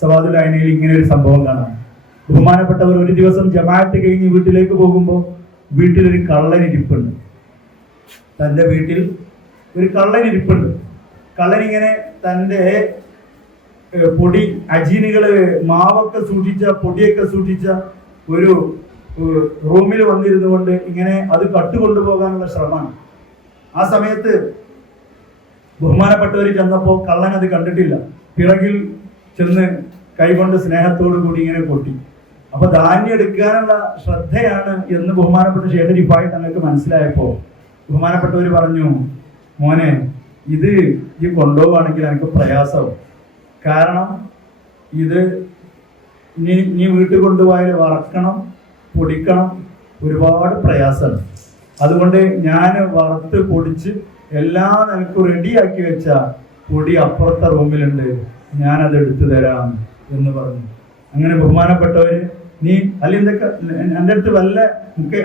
സവാദുൽ അയനയിൽ ഇങ്ങനെ ഒരു സംഭവം കാണാം. ബഹുമാനപ്പെട്ടവർ ഒരു ദിവസം ജമാഅത്ത് കഴിഞ്ഞ് വീട്ടിലേക്ക് പോകുമ്പോൾ വീട്ടിലൊരു കള്ളനിരിപ്പുണ്ട്. തൻ്റെ വീട്ടിൽ ഒരു കള്ളനിരിപ്പുണ്ട്. കള്ളനിങ്ങനെ തൻ്റെ പൊടി അജീനുകള് മാവൊക്കെ സൂക്ഷിച്ച പൊടിയൊക്കെ സൂക്ഷിച്ച ഒരു റൂമിൽ വന്നിരുന്നു കൊണ്ട് ഇങ്ങനെ അത് കട്ടുകൊണ്ടുപോകാനുള്ള ശ്രമമാണ്. ആ സമയത്ത് ബഹുമാനപ്പെട്ടവർ ചെന്നപ്പോൾ കള്ളൻ അത് കണ്ടിട്ടില്ല. പിറകിൽ ചെന്ന് കൈകൊണ്ട് സ്നേഹത്തോടു കൂടി ഇങ്ങനെ കൊട്ടി. അപ്പൊ ധാന്യം എടുക്കാനുള്ള ശ്രദ്ധയാണ് എന്ന് ബഹുമാനപ്പെട്ട ഷേഖ് റിഫായി തങ്ങൾക്ക് മനസ്സിലായപ്പോൾ ബഹുമാനപ്പെട്ടവർ പറഞ്ഞു, മോനെ ഇത് ഈ കൊണ്ടുപോവുകയാണെങ്കിൽ എനിക്ക് പ്രയാസവും. കാരണം ഇത് നീ വീട്ടിൽ കൊണ്ടുപോയാൽ വറക്കണം, പൊടിക്കണം, ഒരുപാട് പ്രയാസമാണ്. അതുകൊണ്ട് ഞാൻ വറുത്ത് പൊടിച്ച് എല്ലാ നിലക്കും റെഡിയാക്കി വെച്ച പൊടി അപ്പുറത്തെ റൂമിലുണ്ട്, ഞാനത് എടുത്തു തരാം എന്ന് പറഞ്ഞു. അങ്ങനെ ബഹുമാനപ്പെട്ടവര്, നീ അല്ലെങ്കിൽ എൻ്റെ അടുത്ത് വല്ല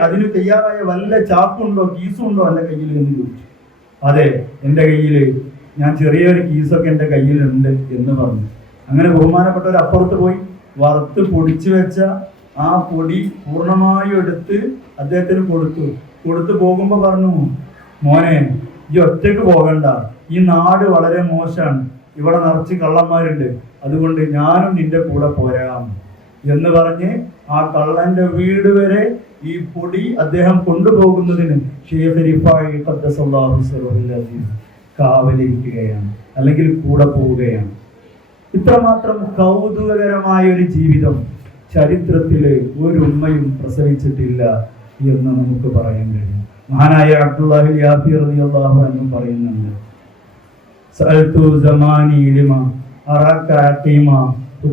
അതിന് തയ്യാറായ വല്ല ചാക്കുണ്ടോ കീസുണ്ടോ എൻ്റെ കയ്യിൽ എന്ന് ചോദിച്ചു. അതെ, എൻ്റെ കയ്യിൽ ഞാൻ ചെറിയൊരു കീസൊക്കെ എൻ്റെ കയ്യിലുണ്ട് എന്ന് പറഞ്ഞു. അങ്ങനെ ബഹുമാനപ്പെട്ടവർ അപ്പുറത്ത് പോയി വറുത്ത് പൊടിച്ചു വെച്ച ആ പൊടി പൂർണ്ണമായും എടുത്ത് അദ്ദേഹത്തിന് കൊടുത്തു പോകുമ്പോൾ പറഞ്ഞു, മോനെ ഈ ഒറ്റയ്ക്ക് പോകണ്ട, ഈ നാട് വളരെ മോശമാണ്, ഇവിടെ നിറച്ച് കള്ളന്മാരുണ്ട്, അതുകൊണ്ട് ഞാനും നിന്റെ കൂടെ പോരാം എന്ന് പറഞ്ഞ് ആ കള്ളന്റെ വീട് വരെ ഈ പൊടി അദ്ദേഹം കൊണ്ടുപോകുന്നതിന് ഷെയ്ഖ് റിഫായി ഖദ്ദസല്ലാഹു സിർറഹു കാവലിരിക്കുകയാണ്, അല്ലെങ്കിൽ കൂടെ പോവുകയാണ്. ഇത്രമാത്രം കൗതുകകരമായ ഒരു ജീവിതം ചരിത്രത്തില് ഒരു ഉമ്മയും പ്രസവിച്ചിട്ടില്ല എന്ന് നമുക്ക് പറയാൻ കഴിയും. മഹാനായ അബ്ദുല്ലാഹി യാഫി റളിയല്ലാഹു അൻഹു പറയുന്നുണ്ട്, സഅൽതു സമാനി ലിമ അറാക അഖീമ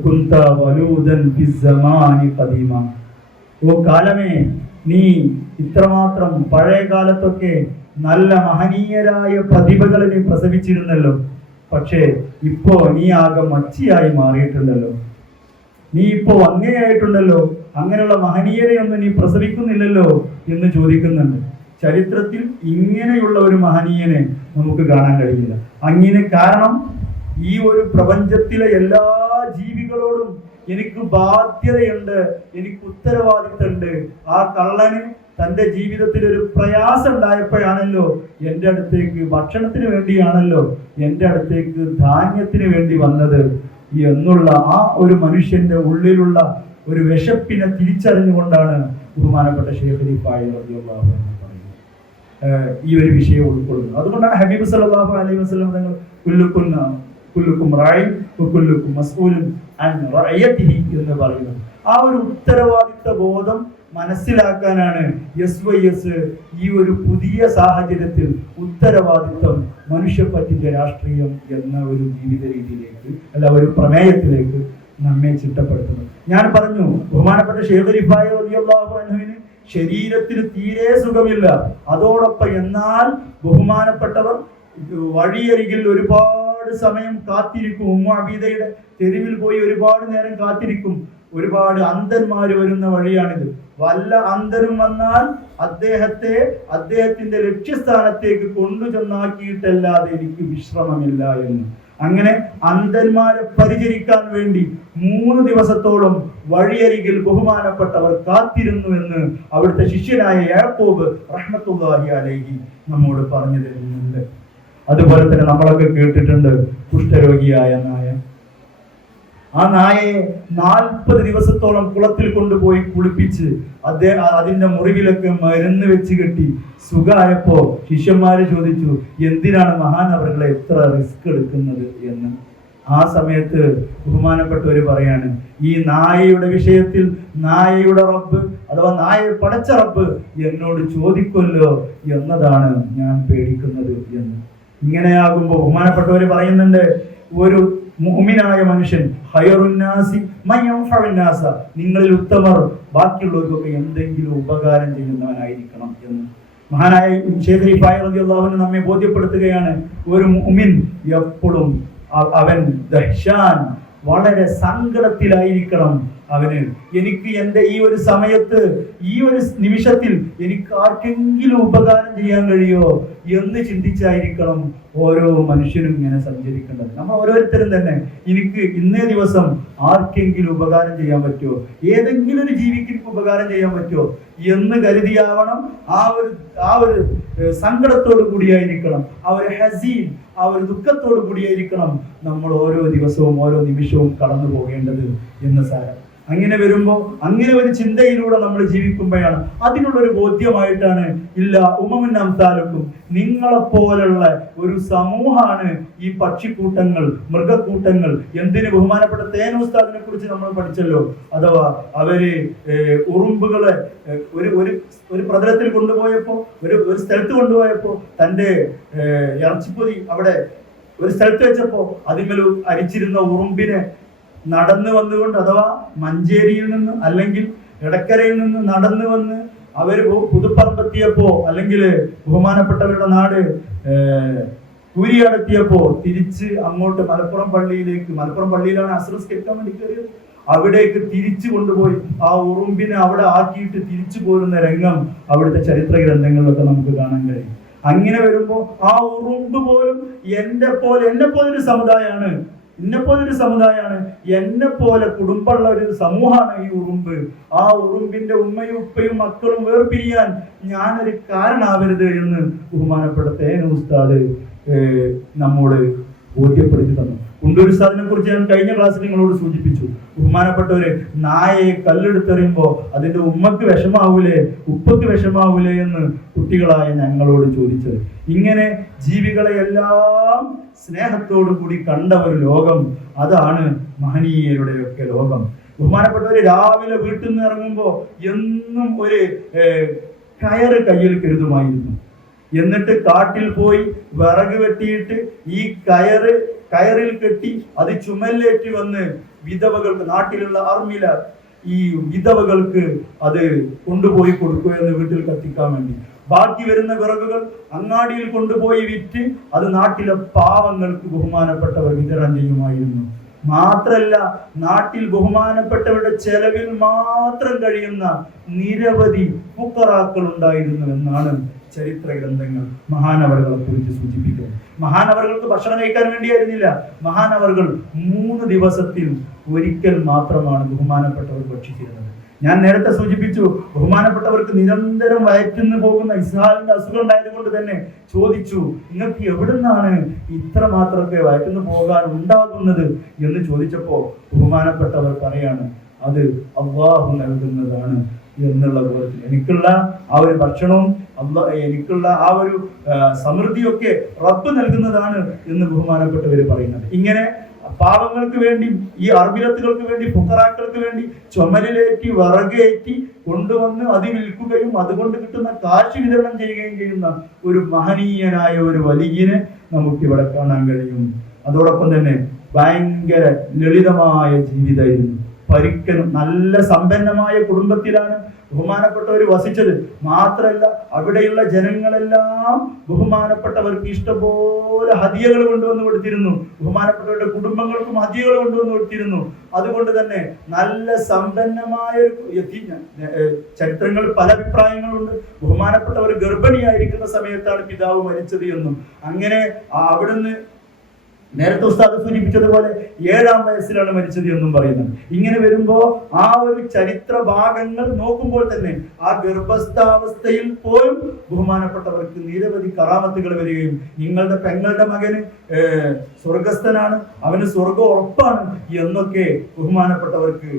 കുന്ത വലൂദൻ ഫിസ്സമാനി ഖദീമ. ഓ കാലമേ, നീ ഇത്രമാത്രം പഴയ കാലത്തൊക്കെ നല്ല മഹനീയരായ പ്രതിഭകളെ നീ പ്രസവിച്ചിരുന്നല്ലോ, പക്ഷേ ഇപ്പോ നീ ആകെ മച്ചിയായി മാറിയിട്ടുണ്ടല്ലോ, നീ ഇപ്പോ അങ്ങനെയായിട്ടുണ്ടല്ലോ, അങ്ങനെയുള്ള മഹനീയരെയൊന്നും നീ പ്രസവിക്കുന്നില്ലല്ലോ എന്ന് ചോദിക്കുന്നുണ്ട്. ചരിത്രത്തിൽ ഇങ്ങനെയുള്ള ഒരു മഹനീയനെ നമുക്ക് കാണാൻ കഴിയില്ല. അങ്ങനെ കാരണം ഈ ഒരു പ്രപഞ്ചത്തിലെ എല്ലാ ജീവികളോടും എനിക്ക് ബാധ്യതയുണ്ട്, എനിക്ക് ഉത്തരവാദിത്തമുണ്ട്. ആ കള്ളന് തൻ്റെ ജീവിതത്തിൽ ഒരു പ്രയാസം ഉണ്ടായപ്പോഴാണല്ലോ എൻ്റെ അടുത്തേക്ക് ഭക്ഷണത്തിന് വേണ്ടിയാണല്ലോ എൻ്റെ അടുത്തേക്ക് ധാന്യത്തിന് വേണ്ടി വന്നത് എന്നുള്ള ആ ഒരു മനുഷ്യന്റെ ഉള്ളിലുള്ള ഒരു വിശപ്പിനെ തിരിച്ചറിഞ്ഞുകൊണ്ടാണ് ബഹുമാനപ്പെട്ട ഷെയ്ഖ് റിഫായി റളിയല്ലാഹു അൻഹു പറയുന്നത് ഈ ഒരു വിഷയം ഉൾക്കൊള്ളുന്നത്. അതുകൊണ്ടാണ് ഹബീബ് സല്ലല്ലാഹു അലൈഹി വസല്ലം തങ്ങൾ കുല്ലുക്കും റാഇൻ വകുല്ലുക്കും മസ്ഊലുൻ അൻ റഅയതിഹി എന്ന് പറയുന്നത്. ആ ഒരു ഉത്തരവാദിത്ത ബോധം മനസ്സിലാക്കാനാണ് SYS ഈ ഒരു പുതിയ സാഹചര്യത്തിൽ ഉത്തരവാദിത്വം മനുഷ്യപ്പറ്റിന്റെ രാഷ്ട്രീയം എന്ന ഒരു ജീവിത രീതിയിലേക്ക് അല്ല ഒരു പ്രമേയത്തിലേക്ക് നമ്മെ ചിട്ടപ്പെടുത്തുന്നത്. ഞാൻ പറഞ്ഞു, ബഹുമാനപ്പെട്ട ഷെയ്ഖ് റിഫായി റളിയല്ലാഹു അൻഹുവിന് ശരീരത്തിന് തീരെ സുഖമില്ല. അതോടൊപ്പം എന്നാൽ ബഹുമാനപ്പെട്ടവർ വഴിയരികിൽ ഒരുപാട് സമയം കാത്തിരിക്കും. ഉമ്മു അബീദയുടെ തെരുവിൽ പോയി ഒരുപാട് നേരം കാത്തിരിക്കും. ഒരുപാട് അന്ധന്മാര് വരുന്ന വഴിയാണിത്. വല്ല അന്ധനും വന്നാൽ അദ്ദേഹത്തിന്റെ ലക്ഷ്യസ്ഥാനത്തേക്ക് കൊണ്ടുചെന്നാക്കിയിട്ടല്ലാതെ എനിക്ക് വിശ്രമമില്ല എന്ന്. അങ്ങനെ അന്ധന്മാരെ പരിചരിക്കാൻ വേണ്ടി 3 ദിവസത്തോളം വഴിയരികിൽ ബഹുമാനപ്പെട്ടവർ കാത്തിരുന്നു എന്ന് അവിടുത്തെ ശിഷ്യനായ യാക്കൂബ് റഹ്മത്തുള്ളാഹി അലൈഹി നമ്മോട് പറഞ്ഞു തരുന്നുണ്ട്. അതുപോലെ തന്നെ നമ്മളൊക്കെ കേട്ടിട്ടുണ്ട് കുഷ്ഠരോഗിയായ നായ. ആ നായയെ 40 ദിവസത്തോളം കുളത്തിൽ കൊണ്ടുപോയി കുളിപ്പിച്ച് അതിന്റെ മുറിവിലൊക്കെ മരുന്ന് വെച്ച് കെട്ടി സുഖമായപ്പോ ശിഷ്യന്മാര് ചോദിച്ചു, എന്തിനാണ് മഹാനവറുകളെ എത്ര റിസ്ക് എടുക്കുന്നത് എന്ന്. ആ സമയത്ത് ബഹുമാനപ്പെട്ടവര് പറയാണ്, ഈ നായയുടെ വിഷയത്തിൽ നായയുടെ റബ്ബ് അഥവാ നായയെ പടച്ച റബ്ബ് എന്നോട് ചോദിക്കുമല്ലോ എന്നതാണ് ഞാൻ പേടിക്കുന്നത് എന്ന്. ഇങ്ങനെയാകുമ്പോൾ ബഹുമാനപ്പെട്ടവര് പറയുന്നുണ്ട്, ഒരു മുഅ്മിനായ മനുഷ്യൻ ഖൈറുന്നാസി മൻ യൻഫഉന്നാസ, നിങ്ങളിൽ ഉത്തമർ ബാക്കിയുള്ളവർക്കൊക്കെ എന്തെങ്കിലും ഉപകാരം ചെയ്യുന്നവനായിരിക്കണം എന്ന് മഹാനായ ഷെയ്ഖ് റിഫായി റളിയല്ലാഹു അൻഹു നമ്മെ ബോധ്യപ്പെടുത്തുകയാണ്. ഒരു മുഅ്മിൻ എപ്പോഴും അവൻ ദഹ്ശാൻ വളരെ സങ്കടത്തിലായിരിക്കണം അവന്. എനിക്ക് എൻ്റെ ഈ ഒരു സമയത്ത്, ഈ ഒരു നിമിഷത്തിൽ എനിക്ക് ആർക്കെങ്കിലും ഉപകാരം ചെയ്യാൻ കഴിയോ എന്ന് ചിന്തിച്ചായിരിക്കണം ഓരോ മനുഷ്യനും ഇങ്ങനെ സഞ്ചരിക്കേണ്ടത്. നമ്മൾ ഓരോരുത്തരും തന്നെ എനിക്ക് ഇന്നേ ദിവസം ആർക്കെങ്കിലും ഉപകാരം ചെയ്യാൻ പറ്റുമോ, ഏതെങ്കിലും ഒരു ജീവിക്ക് എനിക്ക് ഉപകാരം ചെയ്യാൻ പറ്റുമോ എന്ന് കരുതിയാവണം. ആ ഒരു സങ്കടത്തോടു കൂടിയായിരിക്കണം, ആ ഒരു ഹസീൻ, ആ ഒരു ദുഃഖത്തോടു കൂടിയായിരിക്കണം നമ്മൾ ഓരോ ദിവസവും ഓരോ നിമിഷവും കടന്നു പോകേണ്ടത് എന്ന് സാരം. അങ്ങനെ വരുമ്പോൾ അങ്ങനെ ഒരു ചിന്തയിലൂടെ നമ്മൾ ജീവിക്കുമ്പോഴാണ് അതിനുള്ളൊരു ബോധ്യമായിട്ടാണ് ഇല്ല ഉമമുൻ അംസാലുക്കും, നിങ്ങളെപ്പോലുള്ള ഒരു സമൂഹമാണ് ഈ പക്ഷിക്കൂട്ടങ്ങൾ, മൃഗക്കൂട്ടങ്ങൾ. എന്തിന് ബഹുമാനപ്പെട്ട തേൻ ഉസ്താദിനെ കുറിച്ച് നമ്മൾ പഠിച്ചല്ലോ. അഥവാ അവര് ഉറുമ്പുകളെ ഒരു പ്രതലത്തിൽ കൊണ്ടുപോയപ്പോ, ഒരു സ്ഥലത്ത് കൊണ്ടുപോയപ്പോ തൻ്റെ ഇറച്ചിപ്പൊതി അവിടെ ഒരു സ്ഥലത്ത് വെച്ചപ്പോ അതിന്മേൽ അരിച്ചിരുന്ന ഉറുമ്പിനെ നടന്നു വന്നുകൊണ്ട്, അഥവാ മഞ്ചേരിയിൽ നിന്ന് അല്ലെങ്കിൽ എടക്കരയിൽ നിന്ന് നടന്നു വന്ന് അവര് പുതുപ്പറമ്പെത്തിയപ്പോ, അല്ലെങ്കിൽ ബഹുമാനപ്പെട്ടവരുടെ നാട് കൂരിയാടെത്തിയപ്പോ തിരിച്ച് അങ്ങോട്ട് മലപ്പുറം പള്ളിയിലാണ് അസ്രസ്കരിക്കാൻ വേണ്ടി കയറിയത്. അവിടേക്ക് തിരിച്ചു കൊണ്ടുപോയി ആ ഉറുമ്പിനെ അവിടെ ആക്കിയിട്ട് തിരിച്ചു പോരുന്ന രംഗം അവിടുത്തെ ചരിത്ര ഗ്രന്ഥങ്ങളിലൊക്കെ നമുക്ക് കാണാൻ കഴിയും. അങ്ങനെ വരുമ്പോ ആ ഉറുമ്പ് പോലും എന്നെ പോലൊരു സമുദായമാണ്, എന്നെ പോലെ കുടുംബമുള്ള ഒരു സമൂഹമാണ് ഈ ഉറുമ്പ്. ആ ഉറുമ്പിന്റെ ഉമ്മയും ഉപ്പയും മക്കളും വേർപിരിയാൻ ഞാനൊരു കാരണാവരുത് എന്ന് ബഹുമാനപ്പെട്ട തേൻ ഉസ്താദ് നമ്മോട് ബോധ്യപ്പെടുത്തി തന്നു. കുണ്ടൂർ ഉസ്താദിനെ കുറിച്ച് ഞാൻ കഴിഞ്ഞ ക്ലാസ്സിൽ നിങ്ങളോട് സൂചിപ്പിച്ചു. ബഹുമാനപ്പെട്ടവര് നായയെ കല്ലെടുത്തെറിയുമ്പോ അതിന്റെ ഉമ്മക്ക് വിഷമാവൂലേ, ഉപ്പക്ക് വിഷമാവൂലേ എന്ന് കുട്ടികളായ ഞങ്ങളോട് ചോദിച്ചത്. ഇങ്ങനെ ജീവികളെ എല്ലാം സ്നേഹത്തോടു കൂടി കണ്ട ഒരു ലോകം, അതാണ് മഹനീയരുടെയൊക്കെ ലോകം. ബഹുമാനപ്പെട്ടവര് രാവിലെ വീട്ടിൽ നിന്ന് ഇറങ്ങുമ്പോ എന്നും ഒരു കയറ് കയ്യിൽ കരുതുമായിരുന്നു. എന്നിട്ട് കാട്ടിൽ പോയി വിറക് വെട്ടിയിട്ട് ഈ കയറിൽ കെട്ടി അത് ചുമലേറ്റി വന്ന് വിധവകൾക്ക്, നാട്ടിലുള്ള ആർമില ഈ വിധവകൾക്ക് അത് കൊണ്ടുപോയി കൊടുക്കുക എന്ന് വീട്ടിൽ കത്തിക്കാൻ വേണ്ടി. ബാക്കി വരുന്ന വിറകുകൾ അങ്ങാടിയിൽ കൊണ്ടുപോയി വിറ്റ് അത് നാട്ടിലെ പാവങ്ങൾക്ക് ബഹുമാനപ്പെട്ടവർ വിതരണം ചെയ്യുമായിരുന്നു. മാത്രല്ല, നാട്ടിൽ ബഹുമാനപ്പെട്ടവരുടെ ചെലവിൽ മാത്രം കഴിയുന്ന നിരവധി ഫുഖറാക്കൾ ഉണ്ടായിരുന്നു എന്നാണ് ചരിത്ര ഗ്രന്ഥങ്ങൾ മഹാനവറുകളെ കുറിച്ച് സൂചിപ്പിക്കുന്നത്. മഹാനവറുകൾക്ക് ഭക്ഷണം കഴിക്കാൻ വേണ്ടിയായിരുന്നില്ല, മഹാനവറുകൾ 3 ദിവസത്തിൽ ഒരിക്കൽ മാത്രമാണ് ബഹുമാനപ്പെട്ടവർ ഭക്ഷിച്ചിരുന്നത്. ഞാൻ നേരത്തെ സൂചിപ്പിച്ചു, ബഹുമാനപ്പെട്ടവർക്ക് നിരന്തരം വയറ്റിന്ന് പോകുന്ന ഇസ്ഹാലിന്റെ അസുഖം ഉണ്ടായത് കൊണ്ട് തന്നെ ചോദിച്ചു, നിങ്ങൾക്ക് എവിടുന്നാണ് ഇത്ര മാത്രമൊക്കെ വയറ്റിന്ന് പോകാൻ ഉണ്ടാകുന്നത് എന്ന് ചോദിച്ചപ്പോ ബഹുമാനപ്പെട്ടവർ പറയാണ്, അത് അല്ലാഹു നൽകുന്നതാണ് എന്നുള്ള ബോധത്തിൽ. എനിക്കുള്ള ആ ഒരു ഭക്ഷണവും എനിക്കുള്ള ആ ഒരു സമൃദ്ധിയൊക്കെ റബ്ബ് നൽകുന്നതാണ് എന്ന് ബഹുമാനപ്പെട്ടവര് പറയുന്നത്. ഇങ്ങനെ പാവങ്ങൾക്ക് വേണ്ടി, ഈ അർബിലത്തുകൾക്ക് വേണ്ടി, ഫുഖറാക്കൾക്ക് വേണ്ടി ചുമലിലേറ്റി വിറകേറ്റി കൊണ്ടുവന്ന് അത് വിൽക്കുകയും അതുകൊണ്ട് കിട്ടുന്ന കാശ് വിതരണം ചെയ്യുകയും ചെയ്യുന്ന ഒരു മഹനീയനായ ഒരു വലിയനെ നമുക്കിവിടെ കാണാൻ കഴിയും. അതോടൊപ്പം തന്നെ ഭയങ്കര ലളിതമായ ജീവിതമായിരുന്നു. പരിക്കനും നല്ല സമ്പന്നമായ കുടുംബത്തിലാണ് ബഹുമാനപ്പെട്ടവർ വസിച്ചത്. മാത്രല്ല, അവിടെയുള്ള ജനങ്ങളെല്ലാം ബഹുമാനപ്പെട്ടവർക്ക് ഇഷ്ടംപോലെ ഹദിയകൾ കൊണ്ടുവന്ന് കൊടുത്തിരുന്നു. ബഹുമാനപ്പെട്ടവരുടെ കുടുംബങ്ങൾക്കും ഹദിയകൾ കൊണ്ടുവന്ന് കൊടുത്തിരുന്നു. അതുകൊണ്ട് തന്നെ നല്ല സമ്പന്നമായ ചരിത്രങ്ങൾ പല അഭിപ്രായങ്ങളുണ്ട്. ബഹുമാനപ്പെട്ടവർ ഗർഭിണിയായിരിക്കുന്ന സമയത്താണ് പിതാവ് മരിച്ചത് എന്നും, അങ്ങനെ അവിടുന്ന് നേരത്തെ ഉസ്താദ് സൂചിപ്പിച്ചതുപോലെ 7-ാം വയസ്സിലാണ് മരിച്ചത് എന്നും പറയുന്നത്. ഇങ്ങനെ വരുമ്പോ ആ ഒരു ചരിത്ര ഭാഗങ്ങൾ നോക്കുമ്പോൾ തന്നെ ആ ഗർഭസ്ഥാവസ്ഥയിൽ പോലും ബഹുമാനപ്പെട്ടവർക്ക് നിരവധി കറാമത്തുകൾ വരികയും, നിങ്ങളുടെ പെങ്ങളുടെ മകന് സ്വർഗസ്ഥനാണ്, അവന് സ്വർഗം ഉറപ്പാണ് എന്നൊക്കെ ബഹുമാനപ്പെട്ടവർക്ക്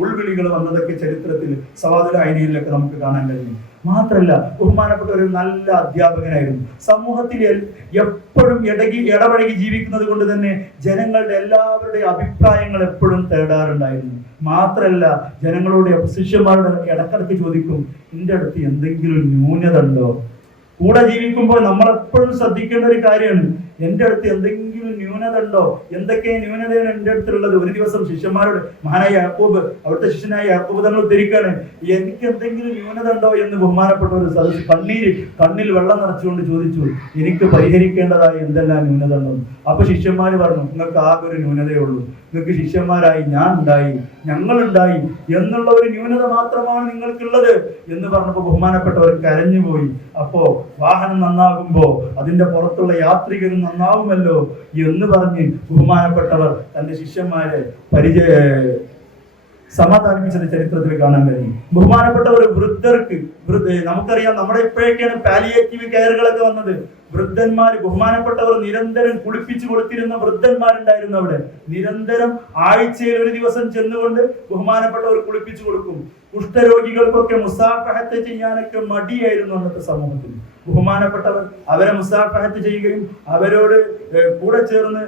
ഉൾവിളികൾ വന്നതൊക്കെ ചരിത്രത്തിൽ സവാദുൽ ഐനിയിലൊക്കെ നമുക്ക് കാണാൻ കഴിയും. മാത്രല്ല, ബഹുമാനപ്പെട്ട ഒരു നല്ല അധ്യാപകനായിരുന്നു. സമൂഹത്തിൽ എപ്പോഴും ഇടപഴകി ജീവിക്കുന്നത് കൊണ്ട് തന്നെ ജനങ്ങളുടെ എല്ലാവരുടെയും അഭിപ്രായങ്ങൾ എപ്പോഴും തേടാറുണ്ടായിരുന്നു. മാത്രല്ല, ജനങ്ങളുടെ ശിഷ്യന്മാരുടെ ഇടക്കിടക്ക് ചോദിക്കും, നിന്റെ അടുത്ത് എന്തെങ്കിലും ന്യൂനത ഉണ്ടോ? കൂടെ ജീവിക്കുമ്പോൾ നമ്മളെപ്പോഴും ശ്രദ്ധിക്കേണ്ട ഒരു കാര്യമാണ്, എൻ്റെ അടുത്ത് എന്തെങ്കിലും ന്യൂനത ഉണ്ടോ, എന്തൊക്കെ ന്യൂനതയാണ് എൻ്റെ അടുത്തുള്ളത്. ഒരു ദിവസം ശിഷ്യന്മാരോട്, മഹാനായ യാക്കൂബ്, അവിടുത്തെ ശിഷ്യനായ യാക്കൂബ് തങ്ങൾ ഉദ്ധരിക്കാണ്, എനിക്ക് എന്തെങ്കിലും ന്യൂനത ഉണ്ടോ എന്ന് ബഹുമാനപ്പെട്ട ഒരു സദസ്സ് കണ്ണിൽ വെള്ളം നിറച്ചുകൊണ്ട് ചോദിച്ചു, എനിക്ക് പരിഹരിക്കേണ്ടതായ എന്തെല്ലാം ന്യൂനത ഉണ്ടോ. അപ്പൊ ശിഷ്യന്മാര് പറഞ്ഞു, നിങ്ങൾക്ക് ആകെ ഒരു ന്യൂനതയേ ഉള്ളൂ, നിങ്ങൾക്ക് ശിഷ്യന്മാരായി ഞാൻ ഉണ്ടായി, ഞങ്ങളുണ്ടായി എന്നുള്ള ഒരു ന്യൂനത മാത്രമാണ് നിങ്ങൾക്കുള്ളത് എന്ന് പറഞ്ഞപ്പോൾ ബഹുമാനപ്പെട്ടവർ കരഞ്ഞുപോയി. അപ്പോ വാഹനം നന്നാകുമ്പോ അതിന്റെ പുറത്തുള്ള യാത്രികരും നന്നാവുമല്ലോ എന്ന് പറഞ്ഞ് ബഹുമാനപ്പെട്ടവർ തന്റെ ശിഷ്യന്മാരെ സമാധാനിപ്പിച്ചത് ചരിത്രത്തിൽ കാണാൻ കഴിയും. ബഹുമാനപ്പെട്ടവർ വൃദ്ധർക്ക് നമുക്കറിയാം, നമ്മുടെ ഇപ്പോഴൊക്കെയാണ് പാലിയേറ്റീവ് കെയറുകളൊക്കെ വന്നത്. വൃദ്ധന്മാർ, ബഹുമാനപ്പെട്ടവർ നിരന്തരം കുളിപ്പിച്ചു കൊടുത്തിരുന്ന വൃദ്ധന്മാരുണ്ടായിരുന്നു അവിടെ. നിരന്തരം ആഴ്ചയിൽ ഒരു ദിവസം ചെന്നുകൊണ്ട് ബഹുമാനപ്പെട്ടവർ കുളിപ്പിച്ചു കൊടുക്കും. കുഷ്ഠരോഗികൾക്കൊക്കെ മുസാഫഹത്ത് ചെയ്യാനൊക്കെ മടിയായിരുന്നു അന്നത്തെ സമൂഹത്തിൽ. ബഹുമാനപ്പെട്ടവർ അവരെ മുസാഫഹത്ത് ചെയ്യുകയും അവരോട് കൂടെ ചേർന്ന്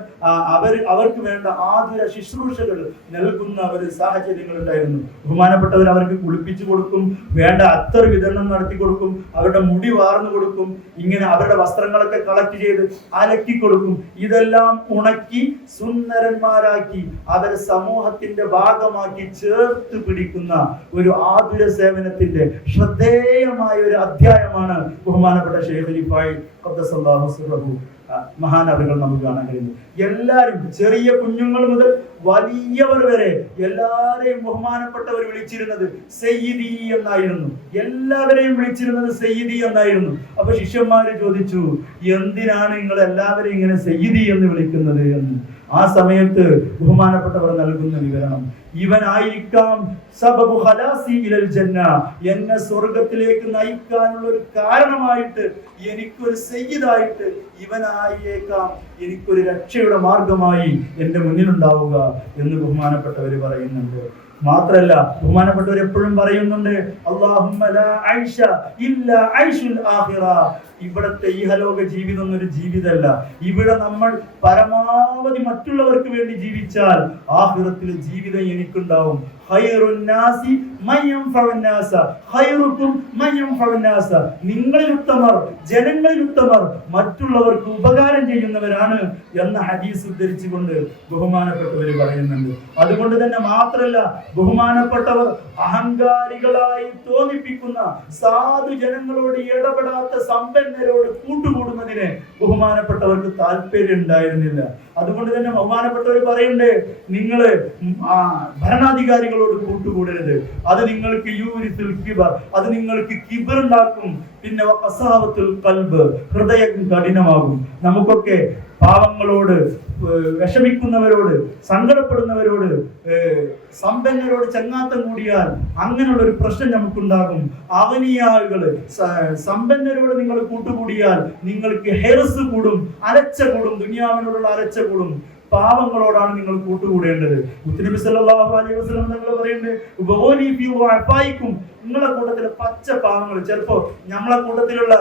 അവർക്ക് വേണ്ട ആതുര ശുശ്രൂഷകൾ നൽകുന്ന ഒരു സാഹചര്യങ്ങൾ ഉണ്ടായിരുന്നു. ബഹുമാനപ്പെട്ടവർ അവർക്ക് കുളിപ്പിച്ചു കൊടുക്കും, വേണ്ട അത്തർ വിതരണം നടത്തി കൊടുക്കും, അവരുടെ മുടി വാർന്നു കൊടുക്കും, ഇങ്ങനെ അവരുടെ വസ്ത്രങ്ങളൊക്കെ കളക്ട് ചെയ്ത് അലക്കി കൊടുക്കും. ഇതെല്ലാം ഉണക്കി സുന്ദരന്മാരാക്കി അവരെ സമൂഹത്തിന്റെ ഭാഗമാക്കി ചേർത്ത് പിടിക്കുന്ന ഒരു ആതുര സേവനത്തിന്റെ ശ്രദ്ധേയമായ ഒരു അധ്യായമാണ് ബഹുമാനപ്പെട്ട ഷെയ്ഖ് ഖലീഫായി ഖദ്ദസല്ലാഹു സിർറഹു മഹാനവറുകൾ നമുക്ക് കാണാൻ കഴിയുന്നു. എല്ലാവരും, ചെറിയ കുഞ്ഞുങ്ങൾ മുതൽ വലിയവർ വരെ എല്ലാവരെയും ബഹുമാനപ്പെട്ടവർ വിളിച്ചിരുന്നത് സയ്യിദി എന്നായിരുന്നു. എല്ലാവരെയും വിളിച്ചിരുന്നത് സയ്യിദി എന്നായിരുന്നു. അപ്പൊ ശിഷ്യന്മാര് ചോദിച്ചു, എന്തിനാണ് നിങ്ങൾ എല്ലാവരെയും ഇങ്ങനെ സയ്യിദി എന്ന് വിളിക്കുന്നത് എന്ന്. ആ സമയത്ത് ബഹുമാനപ്പെട്ടവർ നൽകുന്ന വിവരണം, ഇവനായിരിക്കാം സബബു ഖലാസി ഇലൽ ജന്ന, എന്നെ സ്വർഗത്തിലേക്ക് നയിക്കാനുള്ള ഒരു കാരണമായിട്ട്, എനിക്കൊരു സയ്യിദായിട്ട് ഇവനായേക്കാം, എനിക്കൊരു രക്ഷയുടെ മാർഗമായി എന്റെ മുന്നിലുണ്ടാവുക എന്ന് ബഹുമാനപ്പെട്ടവർ പറയുന്നുണ്ട്. മാത്രല്ല ബഹുമാനപ്പെട്ടവർ എപ്പോഴും പറയുന്നുണ്ട്, അല്ലാഹുമ്മ ലാ ഐഷ ഇല്ലാ ഐഷുൽ ആഖിറ, ഇവിടത്തെ ഇഹലോക ജീവിതം ഒരു ജീവിതമല്ല. ഇവിടെ നമ്മൾ പരമാവധി മറ്റുള്ളവർക്ക് വേണ്ടി ജീവിച്ചാൽ ആഖിറത്തിലെ ജീവിതം എനിക്കുണ്ടാവും. നിങ്ങളിൽ ഉത്തമർ, ജനങ്ങളിൽ ഉത്തമർ മറ്റുള്ളവർക്ക് ഉപകാരം ചെയ്യുന്നവരാണ് എന്ന ഹദീസ് ഉദ്ധരിച്ചുകൊണ്ട് ബഹുമാനപ്പെട്ടവർ പറയുന്നുണ്ട്. അതുകൊണ്ട് തന്നെ മാത്രല്ല, ബഹുമാനപ്പെട്ടവർ അഹങ്കാരികളായി തോന്നിപ്പിക്കുന്ന സാധു ജനങ്ങളോട് ഇടപെടാത്ത സമ്പന്നരോട് കൂട്ടുകൂടുന്നതിന് ബഹുമാനപ്പെട്ടവർക്ക് താല്പര്യം ഉണ്ടായിരുന്നില്ല. അതുകൊണ്ട് തന്നെ ബഹുമാനപ്പെട്ടവർ പറയണ്ടേ, നിങ്ങള് ഭരണാധികാരികളോട് കൂട്ടുകൂടരുത്, അത് നിങ്ങൾക്ക് യൂരിസുൽ കിബർ, അത് നിങ്ങൾക്ക് കിബർ ഉണ്ടാക്കും. പിന്നെ വഖസാവത്തുൽ ഖൽബ്, ഹൃദയം കഠിനമാകും. നമുക്കൊക്കെ പാവങ്ങളോട്, വിഷമിക്കുന്നവരോട്, സങ്കടപ്പെടുന്നവരോട്, സമ്പന്നരോട് ചങ്ങാത്തം കൂടിയാൽ അങ്ങനെയുള്ള ഒരു പ്രശ്നം നമുക്കുണ്ടാകും. അവനിയാളുകള് സമ്പന്നരോട് നിങ്ങൾ കൂട്ടുകൂടിയാൽ നിങ്ങൾക്ക് ഹെറസ് കൂടും, അലച്ച കൂടും, ദുനിയാവിനോടുള്ള അലച്ച കൂടും. പാവങ്ങളോടാണ് നിങ്ങൾ കൂട്ടുകൂടേണ്ടത്. മുത്തുനബി സല്ലല്ലാഹു അലൈഹി വസല്ലം തങ്ങൾ പറയുന്നുണ്ട്, നിങ്ങളെ കൂട്ടത്തിലെ പച്ച പാവങ്ങൾ, ചിലപ്പോ നമ്മളെ കൂട്ടത്തിലുള്ള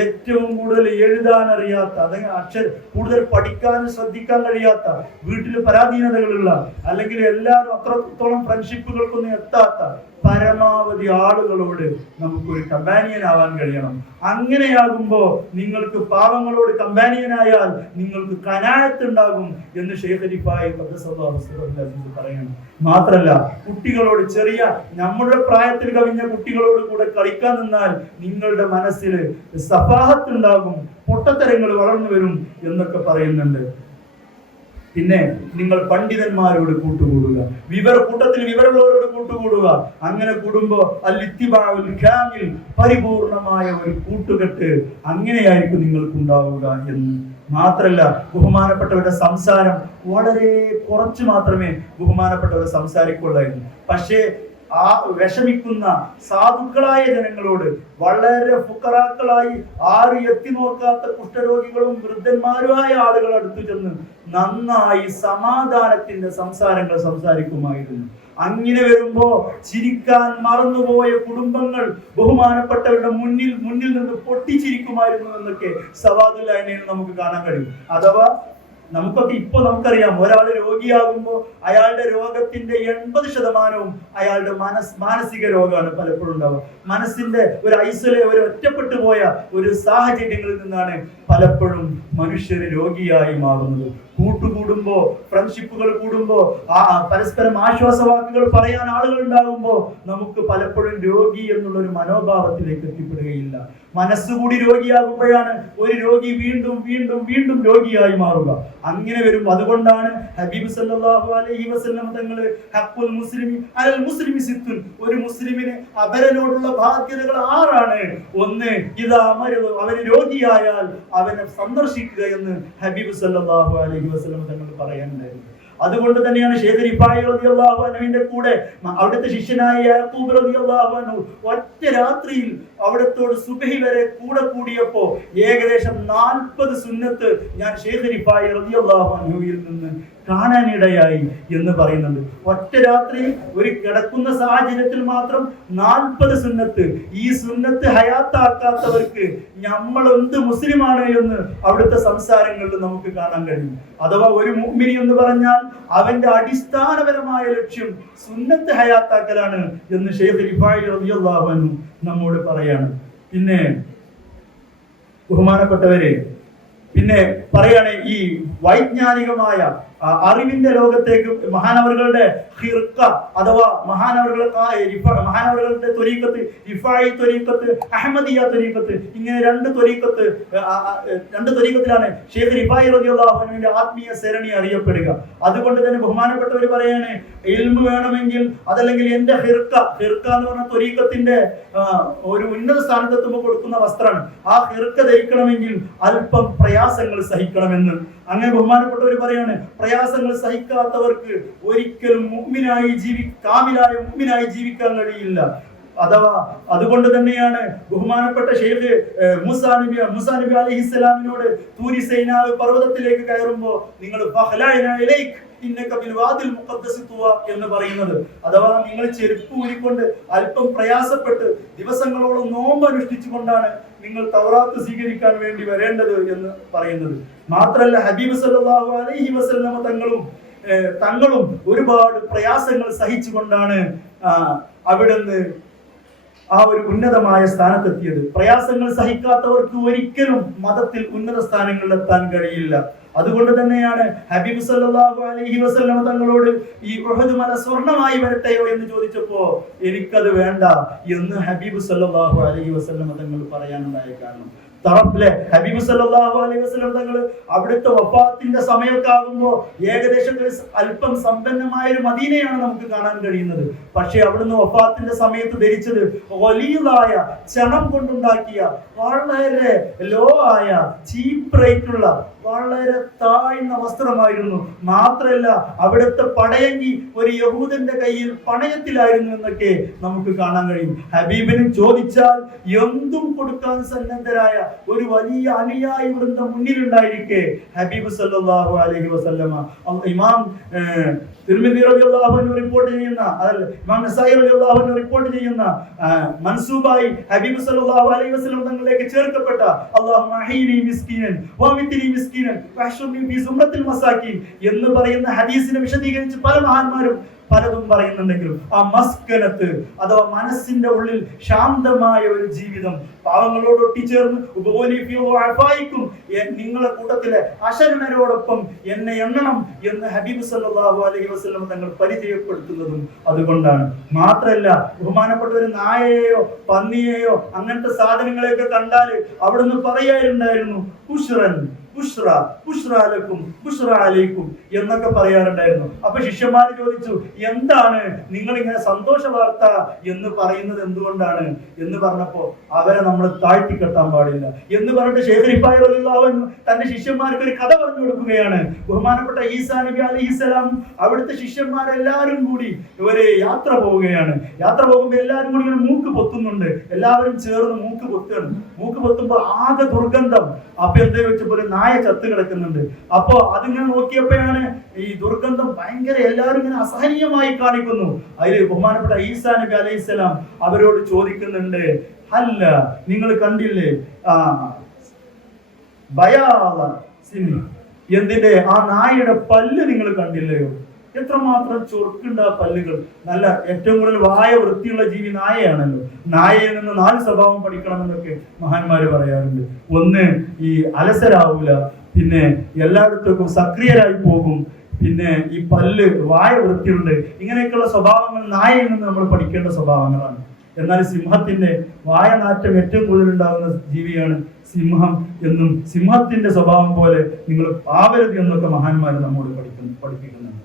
ഏറ്റവും കൂടുതൽ എഴുതാൻ അറിയാത്ത, അല്ലെങ്കിൽ കൂടുതൽ പഠിക്കാൻ ശ്രദ്ധിക്കാൻ കഴിയാത്ത, വീട്ടിൽ പരാധീനതകളുള്ള, അല്ലെങ്കിൽ എല്ലാവരും അത്രത്തോളം ഫ്രണ്ട്ഷിപ്പുകൾക്കൊന്നും എത്താത്ത പരമാവധി ആളുകളോട് നമുക്കൊരു കമ്പാനിയൻ ആവാൻ കഴിയണം. അങ്ങനെയാകുമ്പോ നിങ്ങൾക്ക് പാവങ്ങളോട് കമ്പാനിയനായാൽ നിങ്ങൾക്ക് ഖനാഅത്ത് ഉണ്ടാകും എന്ന് ഷെയ്ഖ് ഖലീഫായി പറയണം. മാത്രല്ല, കുട്ടികളോട്, ചെറിയ നമ്മുടെ പ്രായത്തിൽ കവിഞ്ഞ കുട്ടികളോട് കൂടെ കളിക്കാൻ നിന്നാൽ നിങ്ങളുടെ മനസ്സിൽ സഫാഹത്ത് ഉണ്ടാകും, പൊട്ടത്തരങ്ങൾ വളർന്നു വരും എന്നൊക്കെ പറയുന്നുണ്ട്. പിന്നെ നിങ്ങൾ പണ്ഡിതന്മാരോട് കൂട്ടുകൂടുക, കൂട്ടത്തിൽ വിവരമുള്ളവരോട് കൂട്ടുകൂടുക. അങ്ങനെ കൂടുമ്പോ അൽ-ഇത്തിബാഉൽ കാമിൽ, പരിപൂർണമായ ഒരു കൂട്ടുകെട്ട് അങ്ങനെയായിരിക്കും നിങ്ങൾക്കുണ്ടാവുക എന്ന്. മാത്രല്ല, ബഹുമാനപ്പെട്ടവരുടെ സംസാരം വളരെ കുറച്ച് മാത്രമേ ബഹുമാനപ്പെട്ടവർ സംസാരിക്കുള്ളായിരുന്നു. പക്ഷേ ആ വിഷമിക്കുന്ന സാധുക്കളായ ജനങ്ങളോട്, വളരെ ഫുഖറാക്കളായി ആരും എത്തി നോക്കാത്ത കുഷ്ഠരോഗികളും വൃദ്ധന്മാരുമായ ആളുകൾ അടുത്തു ചെന്ന് നന്നായി സമാധാനത്തിന്റെ സംസാരങ്ങൾ സംസാരിക്കുമായിരുന്നു. അങ്ങനെ വരുമ്പോ ചിരിക്കാൻ മറന്നുപോയ കുടുംബങ്ങൾ ബഹുമാനപ്പെട്ടവരുടെ മുന്നിൽ നിന്ന് പൊട്ടിച്ചിരിക്കുമായിരുന്നു എന്നൊക്കെ സവാദുൽ ഐനയിൽ നമുക്ക് കാണാൻ കഴിയും. അഥവാ നമുക്കറിയാം, ഒരാൾ രോഗിയാകുമ്പോൾ അയാളുടെ രോഗത്തിന്റെ 80% അയാളുടെ മാനസിക രോഗമാണ് പലപ്പോഴും ഉണ്ടാവുക. മനസ്സിന്റെ ഒരു ഒറ്റപ്പെട്ടു പോയ ഒരു സാഹചര്യങ്ങളിൽ നിന്നാണ് പലപ്പോഴും മനുഷ്യർ രോഗിയായി മാറുന്നത്. കൂട്ടുകൂടുമ്പോ, ഫ്രണ്ട്ഷിപ്പുകൾ കൂടുമ്പോ, പരസ്പരം ആശ്വാസവാക്കുകൾ പറയാൻ ആളുകൾ ഉണ്ടാകുമ്പോ നമുക്ക് പലപ്പോഴും രോഗി എന്നുള്ള ഒരു മനോഭാവത്തിലേക്ക് എത്തിപ്പെടുകയില്ല. മനസ്സുകൂടി രോഗിയാകുമ്പോഴാണ് ഒരു രോഗി വീണ്ടും വീണ്ടും വീണ്ടും രോഗിയായി മാറുക. അങ്ങനെ വരും. അതുകൊണ്ടാണ് ഹബീബ് സല്ലല്ലാഹു അലൈഹി വസല്ലം തങ്ങൾ ഹഖ്ഖുൽ മുസ്ലിമി അലൽ മുസ്ലിമി സിത്തുൻ, ഒരു മുസ്ലിമിന് അപരനോടുള്ള ബാധ്യതകൾ 6 ഒന്ന്, ഇദാ മരിദ, അവന് രോഗിയായാൽ അവനെ സന്ദർശിക്കുക എന്ന് ഹബീബ് സല്ലല്ലാഹു അലൈഹി വസല്ലം തങ്ങൾ പറയാനുണ്ടായിരുന്നു. അതുകൊണ്ട് തന്നെയാണ് ശൈഖ് റിഫായി റളിയല്ലാഹു അൻഹുവിന്റെ കൂടെ അവിടുത്തെ ശിഷ്യനായ യാക്കൂബ് റളിയല്ലാഹു അൻഹു ഒറ്റ രാത്രിയിൽ അവിടത്തോട് സുബഹി വരെ കൂടെ കൂടിയപ്പോ ഏകദേശം 40 സുന്നത്ത് ഞാൻ ശൈഖ് റിഫായി റളിയല്ലാഹു അൻഹുവിൽ നിന്ന് കാണാനിടയായി എന്ന് പറയുന്നുണ്ട്. ഒറ്റ രാത്രി ഒരു കിടക്കുന്ന സാഹചര്യത്തിൽ മാത്രം 40 സുന്നത്ത്. ഈ സുന്നത്ത് ഹയാത്താക്കാത്തവർക്ക് നമ്മൾ എന്ത് മുസ്ലിമാണ് എന്ന് അവിടുത്തെ സംസാരങ്ങളിൽ നമുക്ക് കാണാൻ കഴിയും. അഥവാ ഒരു മുഅ്മിൻ എന്ന് പറഞ്ഞാൽ അവന്റെ അടിസ്ഥാനപരമായ ലക്ഷ്യം സുന്നത്ത് ഹയാത്താക്കലാണ് എന്ന് ശൈഖ് റിഫായി റളിയല്ലാഹു അൻഹു നമ്മോട് പറയാണ്. പിന്നെ ബഹുമാനപ്പെട്ടവരെ, പിന്നെ പറയാണ് ഈ വൈജ്ഞാനികമായ അറിവിന്റെ ലോകത്തേക്ക് മഹാനവറുകളുടെ ഹിർക്ക അഥവാ മഹാനവറുകളുടെ ത്വരീഖത്ത്, റിഫായി ത്വരീഖത്ത്, അഹ്മദിയ ത്വരീഖത്ത്, ഇങ്ങനെ രണ്ട് ത്വരീഖത്തിലാണ് ശൈഖ് റിഫായി റളിയല്ലാഹു അൻഹുവിന്റെ ആത്മീയ സരണി അറിയപ്പെടുക. അതുകൊണ്ട് തന്നെ ബഹുമാനപ്പെട്ടവർ പറയാണ്, ഇൽമു വേണമെങ്കിൽ അതല്ലെങ്കിൽ എന്റെ ഹിർക്ക എന്ന് പറഞ്ഞ ത്വരീഖത്തിന്റെ ഒരു ഉന്നത സ്ഥാനത്തെത്തുമ്പോൾ കൊടുക്കുന്ന വസ്ത്രമാണ്. ആ ഹിർക്ക ധരിക്കണമെങ്കിൽ അല്പം പ്രയാസങ്ങൾ സഹിക്കണമെന്ന്. അങ്ങനെ ബഹുമാനപ്പെട്ടവർ പറയാണ്, പ്രയാസങ്ങൾ സഹിക്കാത്തവർക്ക് ഒരിക്കലും കാമിലായ മുഅ്മിനായി ജീവിക്കാൻ കഴിയില്ല. അഥവാ അതുകൊണ്ട് തന്നെയാണ് ബഹുമാനപ്പെട്ട ശൈഖ് മൂസാ നബി അലൈഹിസ്സലാമിനോട് തൂരി സൈനാ പർവ്വതത്തിലേക്ക് കയറുമ്പോൾ നിങ്ങൾ എന്ന് പറയുന്നത്. അഥവാ നിങ്ങൾ ചെരുപ്പ് ഊരിക്കൊണ്ട് അല്പം പ്രയാസപ്പെട്ട് ദിവസങ്ങളോളം നോമ്പ് അനുഷ്ഠിച്ചുകൊണ്ടാണ് നിങ്ങൾ തൗറാത്ത് സ്വീകരിക്കാൻ വേണ്ടി വരേണ്ടത് എന്ന് പറയുന്നത്. മാത്രല്ല ഹബീബ് സല്ലല്ലാഹു അലൈഹി വസല്ലം തങ്ങളും ഒരുപാട് പ്രയാസങ്ങൾ സഹിച്ചുകൊണ്ടാണ് അവിടുന്ന് ആ ഒരു ഉന്നതമായ സ്ഥാനത്തെത്തിയത്. പ്രയാസങ്ങൾ സഹിക്കാത്തവർക്ക് ഒരിക്കലും മതത്തിൽ ഉന്നത സ്ഥാനങ്ങളിൽ എത്താൻ കഴിയില്ല. അതുകൊണ്ട് തന്നെയാണ് ഹബീബ് സല്ലല്ലാഹു അലൈഹി വസല്ലം തങ്ങളോട് ഈ ഉഹദ് മല സ്വർണ്ണമായി വരട്ടെയോ എന്ന് ചോദിച്ചപ്പോ എനിക്കത് വേണ്ട എന്ന് ഹബീബ് സല്ലല്ലാഹു അലൈഹി വസല്ലം തങ്ങൾ പറയാനുണ്ടായ കാരണം ഹബീബ് സല്ലല്ലാഹു അലൈഹി വസല്ലം തങ്ങൾ അവിടുത്തെ വഫാത്തിന്റെ സമയമൊക്കെ ആകുമ്പോൾ ഏകദേശം അല്പം സമ്പന്നമായ ഒരു മദീനയാണ് നമുക്ക് കാണാൻ കഴിയുന്നത്. പക്ഷെ അവിടുന്ന് വഫാത്തിന്റെ സമയത്ത് ധരിച്ചത് വലിയതായ ചണം കൊണ്ടുണ്ടാക്കിയ വളരെ ലോ ആയ ചീപ്പ് റേറ്റുള്ള വളരെ താഴ്ന്ന വസ്ത്രമായിരുന്നു. മാത്രമല്ല അവിടുത്തെ പടയങ്കി ഒരു യഹൂദന്റെ കയ്യിൽ പണയത്തിലായിരുന്നു എന്നൊക്കെ നമുക്ക് കാണാൻ കഴിയും. ഹബീബിന് ചോദിച്ചാൽ എന്തും കൊടുക്കാൻ സന്നദ്ധരായ ഒരു വലിയ അനുയായി വൃന്ദം മുന്നിലുണ്ടായിരിക്കെ ഹബീബ് സല്ലല്ലാഹു അലൈഹി വസല്ലമ ഇമാം തിർമിദി റളിയല്ലാഹു അൻഹു റിപ്പോർട്ട് ചെയ്യുന്ന, ഇമാം നസായി റളിയല്ലാഹു അൻഹു റിപ്പോർട്ട് ചെയ്യുന്ന മൻസൂബായി ഹബീബ് സല്ലല്ലാഹു അലൈഹി വസല്ലം തങ്ങളിലേക്ക് ചേർക്കപ്പെട്ട അല്ലാഹുമ്മ അഹീനി മിസ്കീനൻ വമിത്നി മിസ്കീനൻ വഹ്ശുർനി ഫീ സുംറത്തിൽ മസാകീൻ എന്ന് പറയുന്ന ഹദീസിനെ വിശദീകരിച്ച് പല മഹാന്മാരും പലതും പറയുന്നുണ്ടെങ്കിലും ആ മസ്കനത്ത് അഥവാ മനസ്സിന്റെ ഉള്ളിൽ ശാന്തമായ ഒരു ജീവിതം, പാവങ്ങളോട് ഒട്ടിച്ചേർന്ന് നിങ്ങളെ കൂട്ടത്തിലെ അശരണരോടൊപ്പം എന്നെ എണ്ണണം എന്ന് ഹബീബ് സല്ലല്ലാഹു അലൈഹി വസല്ലം തങ്ങൾ പരിചയപ്പെടുത്തുന്നതും അതുകൊണ്ടാണ്. മാത്രമല്ല ബഹുമാനപ്പെട്ട ഒരു നായയെയോ പന്നിയെയോ അങ്ങനത്തെ സാധനങ്ങളെയൊക്കെ കണ്ടാൽ അവിടുന്ന് പറയാറുണ്ടായിരുന്നു എന്നൊക്കെ പറയാറുണ്ടായിരുന്നു. അപ്പൊ ശിഷ്യന്മാർ ചോദിച്ചു, എന്താണ് നിങ്ങൾ ഇങ്ങനെ സന്തോഷ വാർത്ത എന്ന് പറയുന്നത് എന്തുകൊണ്ടാണ് എന്ന് പറഞ്ഞപ്പോ അവരെ നമ്മൾ താഴ്ത്തിക്കെട്ടാൻ പാടില്ല എന്ന് പറഞ്ഞിട്ട് ശൈഖ് റിഫായി റളിയല്ലാഹു അൻഹു തന്റെ ശിഷ്യന്മാർക്ക് ഒരു കഥ പറഞ്ഞു കൊടുക്കുകയാണ്. ബഹുമാനപ്പെട്ട ഈസാ നബി അലൈഹിസ്സലാം അവിടുത്തെ ശിഷ്യന്മാരെല്ലാവരും കൂടി ഒരു യാത്ര പോവുകയാണ്. യാത്ര പോകുമ്പോൾ എല്ലാവരും കൂടി ഇങ്ങനെ മൂക്ക് പൊത്തുന്നുണ്ട്. എല്ലാവരും ചേർന്ന് മൂക്ക് പൊത്തുകയാണ്. മൂക്ക് പൊത്തുമ്പോൾ ആകെ ദുർഗന്ധം. അപ്പൊ എന്താ വെച്ചപ്പോ ഒരു നായ ചത്ത് കിടക്കുന്നുണ്ട്. അപ്പോ അതിങ്ങനെ നോക്കിയപ്പോഴാണ് ഈ ദുർഗന്ധം ഭയങ്കര എല്ലാവരും ഇങ്ങനെ അസഹനീയമായി കാണിക്കുന്നു. അതിൽ ബഹുമാനപ്പെട്ട ഈസാ നബി അലൈഹിസ്സലാം അവരോട് ചോദിക്കുന്നുണ്ട്, അല്ല നിങ്ങൾ കണ്ടില്ലേ എന്തിന്റെ ആ നായയുടെ പല്ല് നിങ്ങൾ കണ്ടില്ലയോ? എത്രമാത്രം ചൊറുക്കുണ്ട് ആ പല്ലുകൾ. നല്ല ഏറ്റവും കൂടുതൽ വായ വൃത്തിയുള്ള ജീവി നായയാണല്ലോ. നായയിൽ നിന്ന് 4 സ്വഭാവം പഠിക്കണമെന്നൊക്കെ മഹാന്മാര് പറയാറുണ്ട്. ഒന്ന്, ഈ അലസരാവൂല. പിന്നെ എല്ലായിടത്തേക്കും സക്രിയരായി പോകും, പിന്നെ ഈ പല്ല് വായ വൃത്തിയുണ്ട്, ഇങ്ങനെയൊക്കെയുള്ള സ്വഭാവങ്ങൾ നായയിൽ നിന്ന് നമ്മൾ പഠിക്കേണ്ട സ്വഭാവങ്ങളാണ്. എന്നാൽ സിംഹത്തിന്റെ വായനാറ്റം ഏറ്റവും കൂടുതൽ ഉണ്ടാകുന്ന ജീവിയാണ് സിംഹം എന്നും സിംഹത്തിന്റെ സ്വഭാവം പോലെ നിങ്ങൾ ആവരുത് എന്നൊക്കെ മഹാന്മാർ നമ്മോട് പഠിപ്പിക്കുന്നുണ്ട്.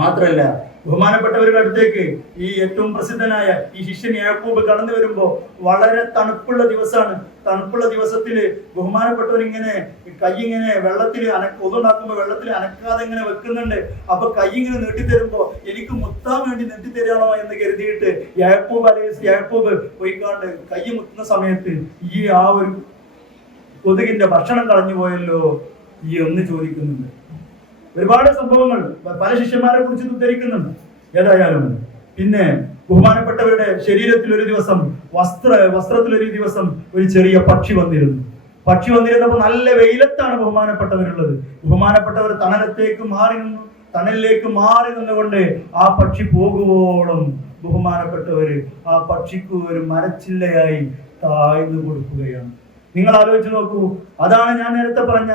മാത്രമല്ല ബഹുമാനപ്പെട്ടവരുടെ അടുത്തേക്ക് ഈ ഏറ്റവും പ്രസിദ്ധനായ ഈ ശിഷ്യൻ യാക്കൂബ് കടന്നു വരുമ്പോ വളരെ തണുപ്പുള്ള ദിവസമാണ്. തണുപ്പുള്ള ദിവസത്തില് ബഹുമാനപ്പെട്ടവർ ഇങ്ങനെ കൈ ഇങ്ങനെ വെള്ളത്തിൽ ഒതുണ്ടാക്കുമ്പോ വെള്ളത്തിൽ അനക്കാതെ ഇങ്ങനെ വെക്കുന്നുണ്ട്. അപ്പൊ കൈ ഇങ്ങനെ നീട്ടിത്തരുമ്പോ എനിക്ക് മുത്താൻ വേണ്ടി നീട്ടിത്തരാണോ എന്ന് കരുതിയിട്ട് യാക്കൂബ് പോയിക്കാണ്ട് കൈ മുത്തുന്ന സമയത്ത് ഈ ആ ഒരു കൊതുകിന്റെ ഭക്ഷണം കളഞ്ഞു പോയല്ലോ ഈ ഒന്ന് ചോദിക്കുന്നുണ്ട്. ഒരുപാട് സംഭവങ്ങൾ പല ശിഷ്യന്മാരെ കുറിച്ച് ഉദ്ധരിക്കുന്നുണ്ട്. ഏതായാലും പിന്നെ ബഹുമാനപ്പെട്ടവരുടെ ശരീരത്തിൽ ഒരു ദിവസം വസ്ത്രത്തിൽ ഒരു ദിവസം ഒരു ചെറിയ പക്ഷി വന്നിരുന്നപ്പോൾ നല്ല വെയിലത്താണ് ബഹുമാനപ്പെട്ടവരുള്ളത്. ബഹുമാനപ്പെട്ടവർ തണലിലേക്ക് മാറി നിന്നുകൊണ്ട് ആ പക്ഷി പോകുവോളം ബഹുമാനപ്പെട്ടവര് ആ പക്ഷിക്ക് ഒരു മരച്ചില്ലയായി താഴ്ന്നു കൊടുക്കുകയാണ്. നിങ്ങൾ ആലോചിച്ച് നോക്കൂ. അതാണ് ഞാൻ നേരത്തെ പറഞ്ഞ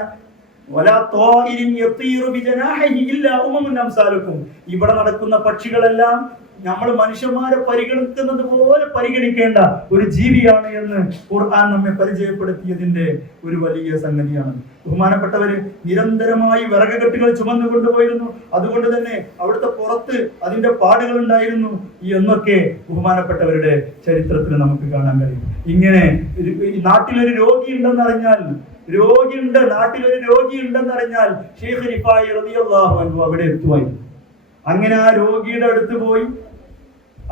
ഇവിടെ നടക്കുന്ന പക്ഷികളെല്ലാം നമ്മൾ മനുഷ്യന്മാരെ പരിഗണിക്കുന്നത് പോലെ പരിഗണിക്കേണ്ട ഒരു ജീവിയാണ് എന്ന് ഖുർആൻ നമ്മെ പരിചയപ്പെടുത്തിയതിന്റെ ഒരു വലിയ സംഗതിയാണ്. ബഹുമാനപ്പെട്ടവര് നിരന്തരമായി വിറകെട്ടുകൾ ചുമന്നു കൊണ്ടുപോയിരുന്നു. അതുകൊണ്ട് തന്നെ അവിടുത്തെ പുറത്ത് അതിന്റെ പാടുകൾ ഉണ്ടായിരുന്നു എന്നൊക്കെ ബഹുമാനപ്പെട്ടവരുടെ ചരിത്രത്തിൽ നമുക്ക് കാണാൻ കഴിയും. ഇങ്ങനെ നാട്ടിലൊരു നാട്ടിലൊരു രോഗി ഉണ്ടെന്നറിഞ്ഞാൽ ഷെയ്ഖ് റിഫായി റളിയല്ലാഹു അൻഹു അവിടെ എത്തുമായിരുന്നു. അങ്ങനെ ആ രോഗിയുടെ അടുത്ത് പോയി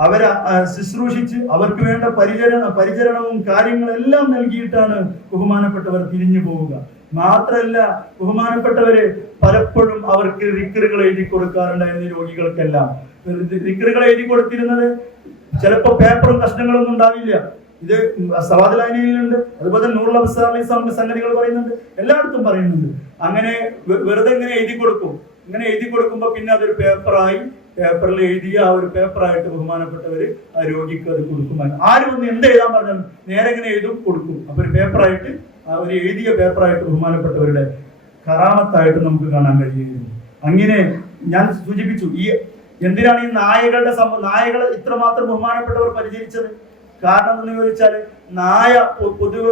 അവരെ ശുശ്രൂഷിച്ച് അവർക്ക് വേണ്ട പരിചരണവും കാര്യങ്ങളെല്ലാം നൽകിയിട്ടാണ് ബഹുമാനപ്പെട്ടവർ തിരിഞ്ഞു പോവുക. മാത്രല്ല ബഹുമാനപ്പെട്ടവര് പലപ്പോഴും അവർക്ക് ദിക്റുകൾ എഴുതി കൊടുക്കാറുണ്ടായിരുന്നു. രോഗികൾക്കെല്ലാം ദിക്റുകൾ എഴുതി കൊടുത്തിരുന്നത് ചിലപ്പോ പേപ്പറും കഷ്ണങ്ങളൊന്നും ഉണ്ടാവില്ല. ഇത് സവാദുലാനിയിലുണ്ട്, അതുപോലെ നൂറുൽ അബ്സാറിലെ സംഗതികൾ പറയുന്നുണ്ട്, എല്ലായിടത്തും പറയുന്നുണ്ട്. അങ്ങനെ വെറുതെ ഇങ്ങനെ എഴുതി കൊടുക്കും. ഇങ്ങനെ എഴുതി കൊടുക്കുമ്പോൾ പിന്നെ അതൊരു പേപ്പറിൽ എഴുതിയ ആ ഒരു പേപ്പറായിട്ട് ബഹുമാനപ്പെട്ടവര് ആ രോഗിക്ക് അത് കൊടുക്കുമായിരുന്നു. ആരും ഒന്ന് എന്ത് എഴുതാൻ പറഞ്ഞാലും നേരെ ഇങ്ങനെ എഴുതും കൊടുക്കും. അപ്പൊ ഒരു പേപ്പറായിട്ട് ഒരു എഴുതിയ പേപ്പറായിട്ട് ബഹുമാനപ്പെട്ടവരുടെ കറാമത്തായിട്ട് നമുക്ക് കാണാൻ കഴിയുന്നു. അങ്ങനെ ഞാൻ സൂചിപ്പിച്ചു എന്തിനാണ് ഈ നായകളെ ഇത്രമാത്രം ബഹുമാനപ്പെട്ടവർ പരിചരിച്ചത്? കാരണം എന്ന് ചോദിച്ചാൽ നായ പൊതുവെ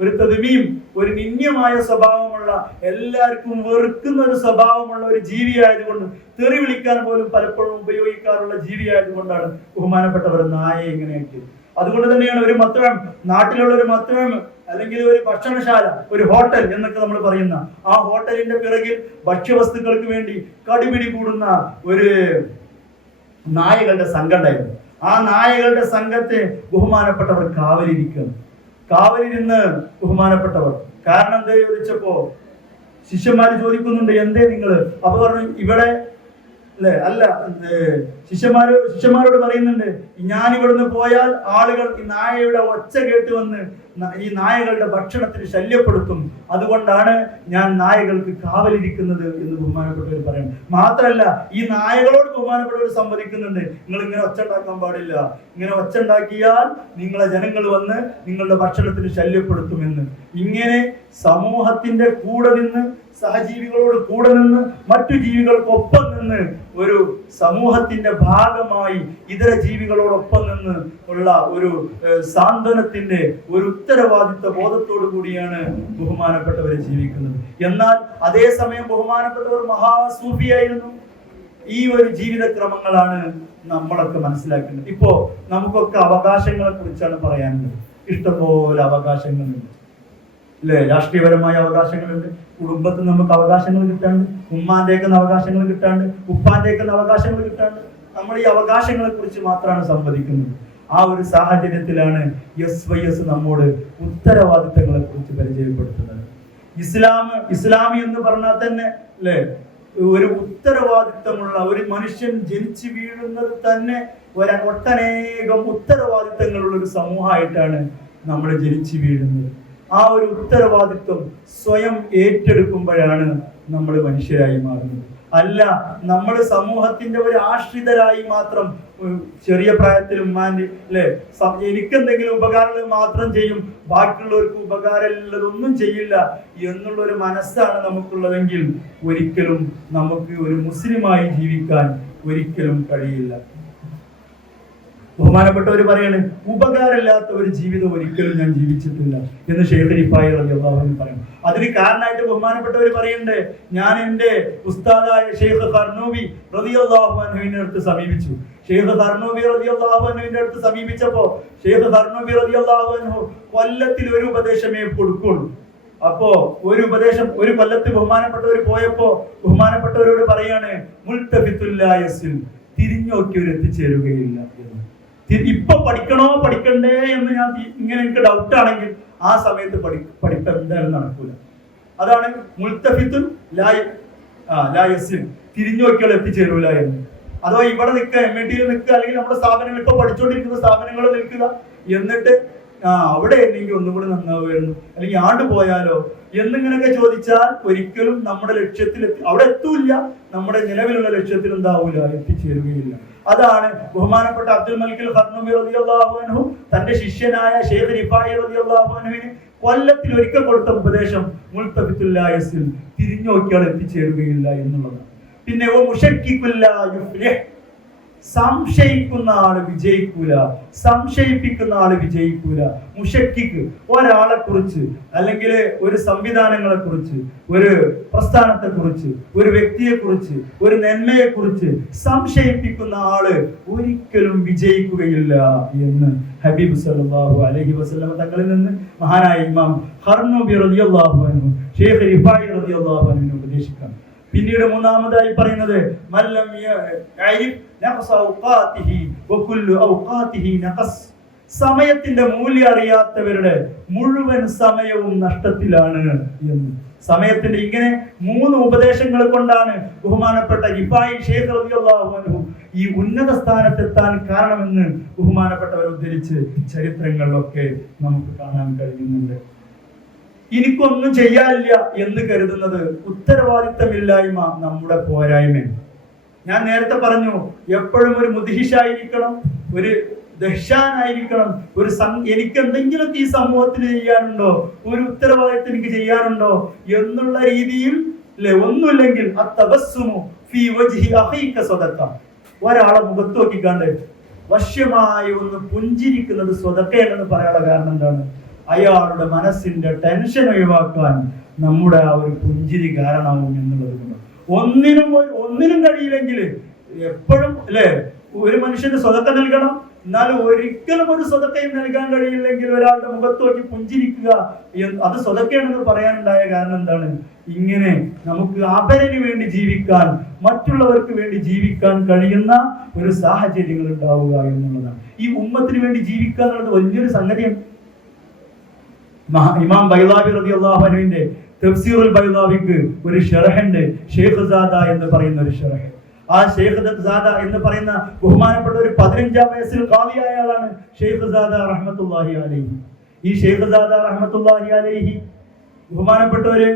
ഒരു തദ്മീം, ഒരു നിന്ദ്യമായ സ്വഭാവമുള്ള, എല്ലാവർക്കും വെറുക്കുന്ന ഒരു സ്വഭാവമുള്ള ഒരു ജീവിയായതുകൊണ്ട്, തെറി വിളിക്കാൻ പോലും പലപ്പോഴും ഉപയോഗിക്കാറുള്ള ജീവിയായതുകൊണ്ടാണ് ബഹുമാനപ്പെട്ടവർ നായയെ ഇങ്ങനെയാക്കിയത്. അതുകൊണ്ട് തന്നെയാണ് ഒരു മത്വം, നാട്ടിലുള്ള ഒരു മത്വം അല്ലെങ്കിൽ ഒരു ഭക്ഷണശാല, ഒരു ഹോട്ടൽ എന്നൊക്കെ നമ്മൾ പറയുന്ന ആ ഹോട്ടലിന്റെ പിറകിൽ ഭക്ഷ്യവസ്തുക്കൾക്ക് വേണ്ടി കടിപിടി കൂടുന്ന ഒരു നായകളുടെ സംഘം ഉണ്ടായിരുന്നു. ആ നായകളുടെ സംഘത്തെ ബഹുമാനപ്പെട്ടവർ കാവലിരുന്ന് ബഹുമാനപ്പെട്ടവർ. കാരണം എന്താ ചോദിച്ചപ്പോ ശിഷ്യന്മാര് ചോദിക്കുന്നുണ്ട്, എന്തേ നിങ്ങള്? അപ്പൊ പറഞ്ഞു ഇവിടെ ശിഷ്യന്മാരോട് പറയുന്നുണ്ട്, ഞാൻ ഇവിടുന്ന് പോയാൽ ആളുകൾ ഈ നായയുടെ ഒച്ച കേട്ട് വന്ന് ഈ നായകളുടെ ഭക്ഷണത്തിന് ശല്യപ്പെടുത്തും, അതുകൊണ്ടാണ് ഞാൻ നായകൾക്ക് കാവലിരിക്കുന്നത് എന്ന് ബഹുമാനപ്പെട്ടവർ പറയണം. മാത്രല്ല ഈ നായകളോട് ബഹുമാനപ്പെട്ടവർ സംവദിക്കുന്നുണ്ട്, നിങ്ങൾ ഇങ്ങനെ ഒച്ച ഉണ്ടാക്കാൻ പാടില്ല, ഇങ്ങനെ ഒച്ച ഉണ്ടാക്കിയാൽ നിങ്ങളെ ജനങ്ങൾ വന്ന് നിങ്ങളുടെ ഭക്ഷണത്തിന് ശല്യപ്പെടുത്തുമെന്ന്. ഇങ്ങനെ സമൂഹത്തിന്റെ കൂടെ നിന്ന്, സഹജീവികളോട് കൂടെ നിന്ന്, മറ്റു ജീവികൾക്കൊപ്പം നിന്ന്, ഒരു സമൂഹത്തിന്റെ ഭാഗമായി ഇതര ജീവികളോടൊപ്പം നിന്ന് ഉള്ള ഒരു സാന്ത്വനത്തിന്റെ ഒരു ഉത്തരവാദിത്വ ബോധത്തോടു കൂടിയാണ് ബഹുമാനപ്പെട്ടവരെ ജീവിക്കുന്നത്. എന്നാൽ അതേസമയം ബഹുമാനപ്പെട്ടവർ മഹാസൂഫിയായിരുന്നു. ഈ ഒരു ജീവിതക്രമങ്ങളാണ് നമ്മളൊക്കെ മനസ്സിലാക്കുന്നത്. ഇപ്പോ നമുക്കൊക്കെ അവകാശങ്ങളെ കുറിച്ചാണ് പറയാനുള്ളത്. ഇഷ്ടംപോലെ അവകാശങ്ങളുണ്ട് അല്ലെ? രാഷ്ട്രീയപരമായ അവകാശങ്ങളുണ്ട്, കുടുംബത്തിൽ നമുക്ക് അവകാശങ്ങൾ കിട്ടാണ്ട്, ഉമ്മാന്റെയൊക്കെ അവകാശങ്ങൾ കിട്ടാണ്ട്, ഉപ്പാന്റെയൊക്കെ അവകാശങ്ങൾ കിട്ടാണ്ട്. നമ്മൾ ഈ അവകാശങ്ങളെ കുറിച്ച് മാത്രമാണ് സംവദിക്കുന്നത്. ആ ഒരു സാഹചര്യത്തിലാണ് SYS നമ്മോട് ഉത്തരവാദിത്തങ്ങളെ കുറിച്ച് പരിചയപ്പെടുത്തുന്നത്. ഇസ്ലാമി എന്ന് പറഞ്ഞാൽ തന്നെ അല്ലെ, ഒരു ഉത്തരവാദിത്തമുള്ള ഒരു മനുഷ്യൻ ജനിച്ചു വീഴുന്നത് തന്നെ ഒട്ടനേകം ഉത്തരവാദിത്തങ്ങളുള്ള ഒരു സമൂഹമായിട്ടാണ് നമ്മൾ ജനിച്ചു വീഴുന്നത്. ആ ഒരു ഉത്തരവാദിത്വം സ്വയം ഏറ്റെടുക്കുമ്പോഴാണ് നമ്മൾ മനുഷ്യരായി മാറുന്നത്. അല്ല, നമ്മൾ സമൂഹത്തിന്റെ ഒരു ആശ്രിതരായി മാത്രം ചെറിയ പ്രായത്തിൽ ഉമ്മാന്റെ അല്ലെ എനിക്കെന്തെങ്കിലും ഉപകാരങ്ങൾ മാത്രം ചെയ്യും, ബാക്കിയുള്ളവർക്ക് ഉപകാരമുള്ളതൊന്നും ചെയ്യില്ല എന്നുള്ള ഒരു മനസ്സാണ് നമുക്കുള്ളതെങ്കിൽ ഒരിക്കലും നമുക്ക് ഒരു മുസ്ലിമായി ജീവിക്കാൻ ഒരിക്കലും കഴിയില്ല. ബഹുമാനപ്പെട്ടവർ പറയാണ്, ഉപകാരമില്ലാത്ത ഒരു ജീവിതം ഒരിക്കലും ഞാൻ ജീവിച്ചിട്ടില്ല എന്ന് ഷെയ്ഖ് റിഫായി റളിയല്ലാഹു അൻഹു പറയും. അതിന് കാരണമായിട്ട് ബഹുമാനപ്പെട്ടവർ പറയുന്നുണ്ട്, ഞാൻ എൻ്റെ ഉസ്താദായ ഷെയ്ഖ് ഖർനൂബി റളിയല്ലാഹു അൻഹുവിന്റെ അടുത്ത് സമീപിച്ചു. ഷെയ്ഖ് ഖർനൂബി റളിയല്ലാഹു അൻഹുവിന്റെ അടുത്ത് സമീപിച്ചപ്പോ ഷെയ്ഖ് ഖർനൂബി റളിയല്ലാഹു അൻഹു കൊല്ലത്തിൽ ഒരു ഉപദേശമേ കൊടുക്കുള്ളൂ. അപ്പോ ഒരു ഉപദേശം ഒരു കൊല്ലത്ത് ബഹുമാനപ്പെട്ടവർ പോയപ്പോ ബഹുമാനപ്പെട്ടവരോട് പറയാണ്, മുൽതഫിത്തുൽ ലാ യസിൽ, തിരിഞ്ഞോക്കിയവർ എത്തിച്ചേരുകയില്ല എന്ന്. ഇപ്പൊ പഠിക്കണോ പഠിക്കണ്ടേ എന്ന് ഞാൻ ഇങ്ങനെ എനിക്ക് ഡൗട്ട് ആണെങ്കിൽ ആ സമയത്ത് പഠിപ്പ് എന്തായാലും നടക്കൂല. അതാണ് മുൽതഫിത്തുൽ ലാ യസിൽ, തിരിഞ്ഞോക്കിയാൽ എത്തിച്ചേരൂല എന്ന്. അഥവാ ഇവിടെ നിൽക്കുക, MIT നിൽക്കുക, അല്ലെങ്കിൽ നമ്മുടെ സ്ഥാപനങ്ങൾ ഇപ്പൊ പഠിച്ചുകൊണ്ടിരിക്കുന്ന സ്ഥാപനങ്ങൾ നിൽക്കുക, എന്നിട്ട് അവിടെ എനിക്ക് ഒന്നുകൂടി നന്നാവുമായിരുന്നു, അല്ലെങ്കിൽ ആണ്ട് പോയാലോ എന്നിങ്ങനെയൊക്കെ ചോദിച്ചാൽ ഒരിക്കലും നമ്മുടെ ലക്ഷ്യത്തിൽ അവിടെ എത്തൂല്ല, നമ്മുടെ നിലവിലുള്ള ലക്ഷ്യത്തിൽ എന്താവൂല, എത്തിച്ചേരുകയില്ല. അതാണ് ബഹുമാനപ്പെട്ട അബ്ദുൽ മലിക് ഖർനൂബി റളിയല്ലാഹു അൻഹു തന്റെ ശിഷ്യനായ ഷെയ്ഖ് റിഫായി റളിയല്ലാഹു അൻഹുവിന് കൊല്ലത്തിൽ ഒരിക്കൽ കൊടുത്ത ഉപദേശം മുൽതഫിത്തുൽ ലാ യസിൽ, തിരിഞ്ഞോക്കിയാൽ എത്തിച്ചേരുകയില്ല എന്നുള്ളതാണ്. പിന്നെ സംശയിക്കുന്ന ആള് വിജയിക്കൂല, സംശയിപ്പിക്കുന്ന ആള് വിജയിക്കൂല. മുഷക്കിക്ക് ഒരാളെ കുറിച്ച് അല്ലെങ്കിൽ ഒരു സംവിധാനങ്ങളെ കുറിച്ച്, ഒരു പ്രസ്ഥാനത്തെ കുറിച്ച്, ഒരു വ്യക്തിയെ കുറിച്ച്, ഒരു നന്മയെ കുറിച്ച് സംശയിപ്പിക്കുന്ന ആള് ഒരിക്കലും വിജയിക്കുകയില്ല എന്ന് ഹബീബ് സല്ലല്ലാഹു അലൈഹി വസല്ലം തങ്ങളിൽ നിന്ന് മഹാനായ ഇമാം ഖർനൂബി റളിയല്ലാഹു അൻഹു ഷെയ്ഖ് റിഫായി റളിയല്ലാഹു അൻഹു ഉപദേശിക്കാം. പിന്നീട് മൂന്നാമതായി പറയുന്നത്, മല്ലം യഅരിഫ് നഖ്സ ഔഖാതിഹി വകുല്ലു ഔഖാതിഹി നഖസ്, സമയത്തിന്റെ മൂല്യം അറിയാത്തവരുടെ മുഴുവൻ സമയവും നഷ്ടത്തിലാണ് എന്ന്. സമയത്തിന്റെ ഇങ്ങനെ 3 ഉപദേശങ്ങൾ കൊണ്ടാണ് ബഹുമാനപ്പെട്ട റിഫായി ഷെയ്ഖ് റളിയല്ലാഹു അൻഹു ഈ ഉന്നത സ്ഥാനത്തെത്താൻ കാരണമെന്ന് ബഹുമാനപ്പെട്ടവർ ഉദ്ധരിച്ച് ചരിത്രങ്ങളിലൊക്കെ നമുക്ക് കാണാൻ കഴിയുന്നുണ്ട്. എനിക്കൊന്നും ചെയ്യാനില്ല എന്ന് കരുതുന്നത് ഉത്തരവാദിത്തമില്ലായ്മ, നമ്മുടെ പോരായ്മയാണ്. ഞാൻ നേരത്തെ പറഞ്ഞു, എപ്പോഴും ഒരു മുദ്ഹിഷായിരിക്കണം, ഒരു ദഹ്ഷാനായിരിക്കണം, എനിക്ക് എന്തെങ്കിലുമൊക്കെ ഈ സമൂഹത്തിന് ചെയ്യാനുണ്ടോ, ഒരു ഉത്തരവാദിത്തം എനിക്ക് ചെയ്യാനുണ്ടോ എന്നുള്ള രീതിയിൽ ഒന്നുമില്ലെങ്കിൽ ഒരാളെ മുഖത്ത് നോക്കിക്കാണ്ട് വശ്യമായി ഒന്ന് പുഞ്ചിരിക്കുന്നത് സ്വതക്കയെന്ന് പറയാനുള്ള കാരണം എന്താണ്? അയാളുടെ മനസ്സിന്റെ ടെൻഷൻ ഒഴിവാക്കാൻ നമ്മുടെ ആ ഒരു പുഞ്ചിരി കാരണമാവും എന്നുള്ളത് കൊണ്ട്. ഒന്നിനും കഴിയില്ലെങ്കിൽ എപ്പോഴും ഒരു മനുഷ്യന് സ്വതക്ക നൽകണം, എന്നാലും ഒരിക്കലും ഒരു സ്വതക്കയും നൽകാൻ കഴിയില്ലെങ്കിൽ ഒരാളുടെ മുഖത്ത് നോക്കി പുഞ്ചിരിക്കുക, അത് സ്വതക്കയാണെന്ന് പറയാനുണ്ടായ കാരണം എന്താണ്? ഇങ്ങനെ നമുക്ക് അപരന് വേണ്ടി ജീവിക്കാൻ, മറ്റുള്ളവർക്ക് വേണ്ടി ജീവിക്കാൻ കഴിയുന്ന ഒരു സാഹചര്യങ്ങൾ ഉണ്ടാവുക എന്നുള്ളതാണ്. ഈ ഉമ്മത്തിന് വേണ്ടി ജീവിക്കുക എന്നുള്ളത് വലിയൊരു സംഗതിയാണ്. ഇമാം ബൈളാവി റളിയല്ലാഹു അൻഹുവിന്റെ തഫ്സീറുൽ ബൈളാവിക്ക് ഒരു ശറഹുണ്ട്, ഷെയ്ഖ് സാദ എന്ന് പറയുന്ന ഒരു ശറഹ്. ആ ഷെയ്ഖ് സാദ എന്ന് പറയുന്ന ബഹുമാനപ്പെട്ട ഒരു 15-ാം വയസ്സിൽ ഖാദിയായ ആളാണ് ഷെയ്ഖ് സാദ റഹ്മത്തുള്ളാഹി അലൈഹി. ഈ ഷെയ്ഖ് സാദ റഹ്മത്തുള്ളാഹി അലൈഹി ബഹുമാനപ്പെട്ടവര്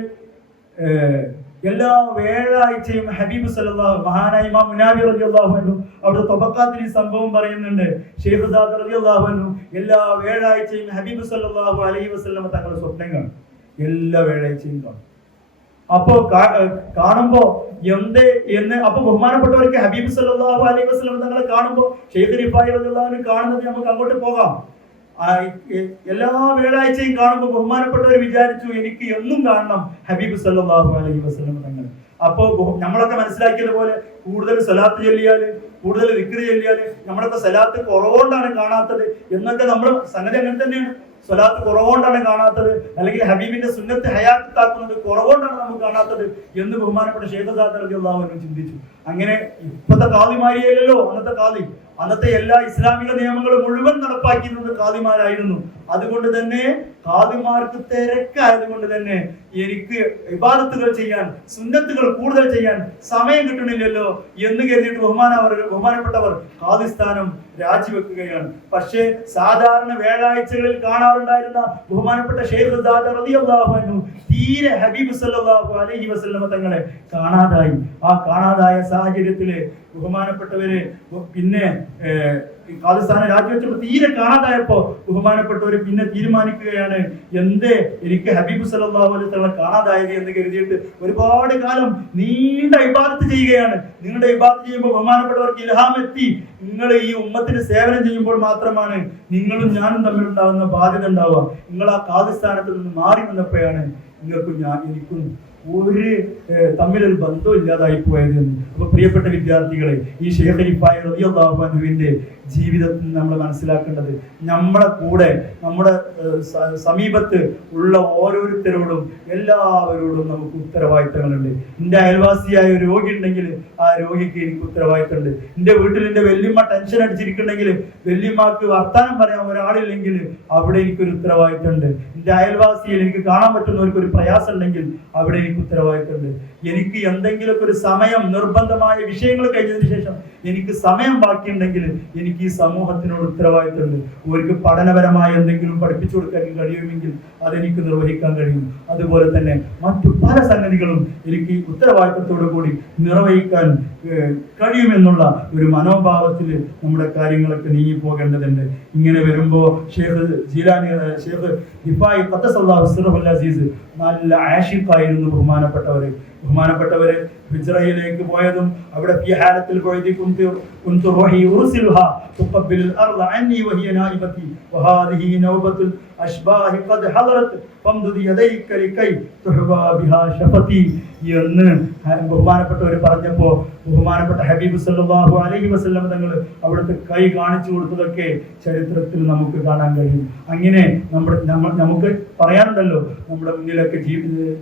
എല്ലാ വ്യാഴാഴ്ചയും ഹബീബ് സല്ലല്ലാഹു മഹാനായ ഇമാം മുനാവി റളിയല്ലാഹു അൻഹു അവിടെ തബഖാത്തിൽ ഈ സംഭവം പറയുന്നുണ്ട്. ഷെയ്ഖ് സാദ റളിയല്ലാഹു അൻഹു എല്ലാ വ്യാഴാഴ്ചയും ഹബീബ് സല്ലല്ലാഹു അലൈഹി വസല്ലം തങ്ങളുടെ സ്വപ്നം കാണും, എല്ലാ വ്യാഴാഴ്ചയും കാണും. അപ്പോ കാണുമ്പോ അപ്പൊ ബഹുമാനപ്പെട്ടവർക്ക് ഹബീബ് സല്ലല്ലാഹു അലൈഹി വസല്ലം തങ്ങളെ കാണുമ്പോ ഷെയ്ഖ് റിഫായി റളിയല്ലാഹു അൻഹു കാണുന്നത് നമുക്ക് അങ്ങോട്ട് പോകാം. എല്ലാ വ്യാഴാഴ്ചയും കാണുമ്പോൾ ബഹുമാനപ്പെട്ടവർ വിചാരിച്ചു, എനിക്ക് എന്നും കാണണം ഹബീബ് സല്ലല്ലാഹു അലൈഹി വസല്ലം തങ്ങൾ. അപ്പോ നമ്മളൊക്കെ മനസ്സിലാക്കിയത് പോലെ കൂടുതൽ സലാത്ത് ചൊല്ലിയാല്, കൂടുതൽ ദിക്ർ ചൊല്ലിയാല് നമ്മളൊക്കെ സലാത്ത് കുറവുകൊണ്ടാണ് കാണാത്തത് എന്നൊക്കെ നമ്മൾ സംഗതി അങ്ങനെ തന്നെയാണ്. സ്വലാത്ത് കുറവുകൊണ്ടാണ് കാണാത്തത്, അല്ലെങ്കിൽ ഹബീബിന്റെ സുന്നത്ത് ഹയാത്താക്കുന്നത് കുറവുകൊണ്ടാണ് നമുക്ക് കാണാത്തത് എന്ന് ബഹുമാനപ്പെട്ട ഷെയ്ഖ് സാദ റളിയല്ലാഹു അൻഹു ചിന്തിച്ചു. അങ്ങനെ ഇപ്പോഴത്തെ കാദിമാരിയല്ലോ അന്നത്തെ കാദി. അന്നത്തെ എല്ലാ ഇസ്ലാമിക നിയമങ്ങളും മുഴുവൻ നടപ്പാക്കിയിരുന്നത് കാദിമാരായിരുന്നു. അതുകൊണ്ട് തന്നെ ഖാദിമാർക്ക് തിരക്കായതുകൊണ്ട് തന്നെ എനിക്ക് ഇബാദത്തുകൾ ചെയ്യാൻ, സുന്നത്തുകൾ കൂടുതൽ ചെയ്യാൻ സമയം കിട്ടണില്ലല്ലോ എന്ന് കരുതിയിട്ട് ബഹുമാനപ്പെട്ടവർ ഖാദി സ്ഥാനം രാജിവെക്കുകയാണ്. പക്ഷേ സാധാരണ വ്യാഴാഴ്ചകളിൽ കാണാറുണ്ടായിരുന്ന ബഹുമാനപ്പെട്ട ശൈഖ് ദാദ റളിയല്ലാഹു അൻഹു തീരെ ഹബീബ് സല്ലല്ലാഹു അലൈഹി വസല്ലമ തങ്ങളെ കാണാതായി. ആ കാണാതായ സാഹചര്യത്തില് ബഹുമാനപ്പെട്ടവര് പിന്നെ ഖാദി സ്ഥാനം രാജിവെച്ചപ്പോൾ തീരെ കാണാതായപ്പോ ബഹുമാനപ്പെട്ടവര് പിന്നെ തീരുമാനിക്കുകയാണ്, എന്തേ എനിക്ക് ഹബീബ് സല്ലല്ലാഹു അലൈഹി വസല്ലം കാണാതായത് എന്ന് കരുതിയിട്ട് ഒരുപാട് കാലം നീണ്ട ഇബാദത്ത് ചെയ്യുകയാണ്. നിങ്ങളുടെ ഇബാദത്ത് ചെയ്യുമ്പോൾ ബഹുമാനപ്പെട്ടവർക്ക് ഇൽഹാം എത്തി, നിങ്ങൾ ഈ ഉമ്മത്തിന് സേവനം ചെയ്യുമ്പോൾ മാത്രമാണ് നിങ്ങളും ഞാനും തമ്മിലുണ്ടാകുന്ന ബാധ്യത ഉണ്ടാവുക. നിങ്ങൾ ആ ഖാദി സ്ഥാനത്ത് നിന്ന് മാറി വന്നപ്പോഴാണ് നിങ്ങൾക്കും എനിക്കും ഒരു തമ്മിലൊരു ബന്ധം ഇല്ലാതായി പോയത്. അപ്പൊ പ്രിയപ്പെട്ട വിദ്യാർത്ഥികളെ, ഈ ശൈഖ് റിഫായി റളിയല്ലാഹു അൻഹുവിന്റെ ജീവിതത്തിൽ നമ്മൾ മനസ്സിലാക്കേണ്ടത്, നമ്മുടെ കൂടെ നമ്മുടെ സമീപത്ത് ഉള്ള ഓരോരുത്തരോടും എല്ലാവരോടും നമുക്ക് ഉത്തരവാദിത്തങ്ങളുണ്ട്. എൻ്റെ അയൽവാസിയായ ഒരു രോഗി ഉണ്ടെങ്കിൽ ആ രോഗിക്ക് എനിക്ക് ഉത്തരവാദിത്തമുണ്ട്. എൻ്റെ വീട്ടിൽ എൻ്റെ വല്യമ്മ ടെൻഷൻ അടിച്ചിരിക്കുന്നുണ്ടെങ്കിൽ വല്യമ്മക്ക് വർത്താനം പറയാൻ ഒരാളില്ലെങ്കിൽ അവിടെ എനിക്കൊരു ഉത്തരവാദിത്തമുണ്ട്. എൻ്റെ അയൽവാസിയിൽ എനിക്ക് കാണാൻ പറ്റുന്നവർക്ക് ഒരു പ്രയാസം ഉണ്ടെങ്കിൽ അവിടെ എനിക്ക് ഉത്തരവാദിത്തമുണ്ട്. എനിക്ക് എന്തെങ്കിലുമൊക്കെ ഒരു സമയം, നിർബന്ധമായ വിഷയങ്ങൾ കഴിഞ്ഞതിന് ശേഷം എനിക്ക് സമയം ബാക്കിയുണ്ടെങ്കിൽ എനിക്ക് ഈ സമൂഹത്തിനോട് ഉത്തരവാദിത്തമുണ്ട്. അവർക്ക് പഠനപരമായ എന്തെങ്കിലും പഠിപ്പിച്ചു കൊടുക്കാൻ കഴിയുമെങ്കിൽ അതെനിക്ക് നിർവഹിക്കാൻ കഴിയും. അതുപോലെ തന്നെ മറ്റു പല സംഗതികളും എനിക്ക് ഉത്തരവാദിത്തത്തോടു കൂടി നിർവഹിക്കാൻ കഴിയുമെന്നുള്ള ഒരു മനോഭാവത്തിൽ നമ്മുടെ കാര്യങ്ങളൊക്കെ നീങ്ങി പോകേണ്ടതുണ്ട്. ഇങ്ങനെ വരുമ്പോൾ ശൈഖ് ജീലാനി, ശൈഖ് റിഫായി ഖദ്ദസല്ലാഹു സിർറഹുൽ അസീസ് നല്ല ആഷിഖായിരുന്നു ബഹുമാനപ്പെട്ടവര് ഹിജ്റയിലേക്ക് പോയതും അവിടെ ഫീ ഹാലത്തിൽ പോയതി കുന്തു റൂഹി ഉർസിലുഹാ തുഖബ്ബിൽ അർള അന്നി വഹിയ നായിബതി വഹാദിഹി നൗബത്തുൽ അശ്ബാഹി ഖദ് ഹദറത് ഫംദുദി യദൈക ലികൈ തുഹബാ ബിഹാ ശഫതി എന്ന് ബഹുമാനപ്പെട്ടവർ പറഞ്ഞപ്പോൾ ബഹുമാനപ്പെട്ട ഹബീബ് സല്ലല്ലാഹു അലൈഹി വസല്ലം തങ്ങൾ അവിടുത്തെ കൈ കാണിച്ചു കൊടുത്തതൊക്കെ ചരിത്രത്തിൽ നമുക്ക് കാണാൻ കഴിയും. അങ്ങനെ നമുക്ക് പറയാനുണ്ടല്ലോ, നമ്മുടെ മുന്നിലൊക്കെ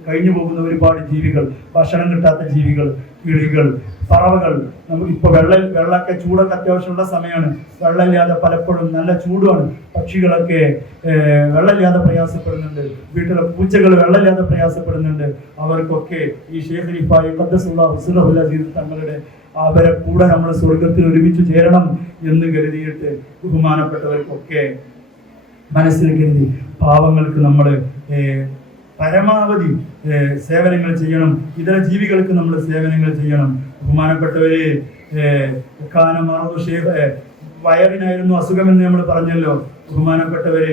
കഴിഞ്ഞു പോകുന്ന ഒരുപാട് ജീവികൾ, ഭക്ഷണം കിട്ടാത്ത ജീവികൾ, കിളികൾ, പറവകൾ. നമുക്കിപ്പോൾ വെള്ളമൊക്കെ ചൂടൊക്കെ അത്യാവശ്യമുള്ള സമയമാണ്. വെള്ളമില്ലാതെ പലപ്പോഴും നല്ല ചൂടുമാണ്. പക്ഷികളൊക്കെ വെള്ളമില്ലാതെ പ്രയാസപ്പെടുന്നുണ്ട്. വീട്ടിലെ പൂച്ചകൾ വെള്ളമില്ലാതെ പ്രയാസപ്പെടുന്നുണ്ട്. അവർക്കൊക്കെ ഈ ശൈഖ് റിഫായി ഖദ്ദസല്ലാഹു സിർറഹുൽ അസീസ് തങ്ങളുടെ അവരെ കൂടെ നമ്മൾ സ്വർഗത്തിൽ ഒരുമിച്ച് ചേരണം എന്ന് കരുതിയിട്ട് ബഹുമാനപ്പെട്ടവർക്കൊക്കെ മനസ്സിൽ കരുതി പാവങ്ങൾക്ക് നമ്മൾ പരമാവധി സേവനങ്ങൾ ചെയ്യണം. ഇതര ജീവികൾക്ക് നമ്മൾ സേവനങ്ങൾ ചെയ്യണം. ബഹുമാനപ്പെട്ടവര് വയറിനായിരുന്നു അസുഖമെന്ന് നമ്മൾ പറഞ്ഞല്ലോ. ബഹുമാനപ്പെട്ടവര്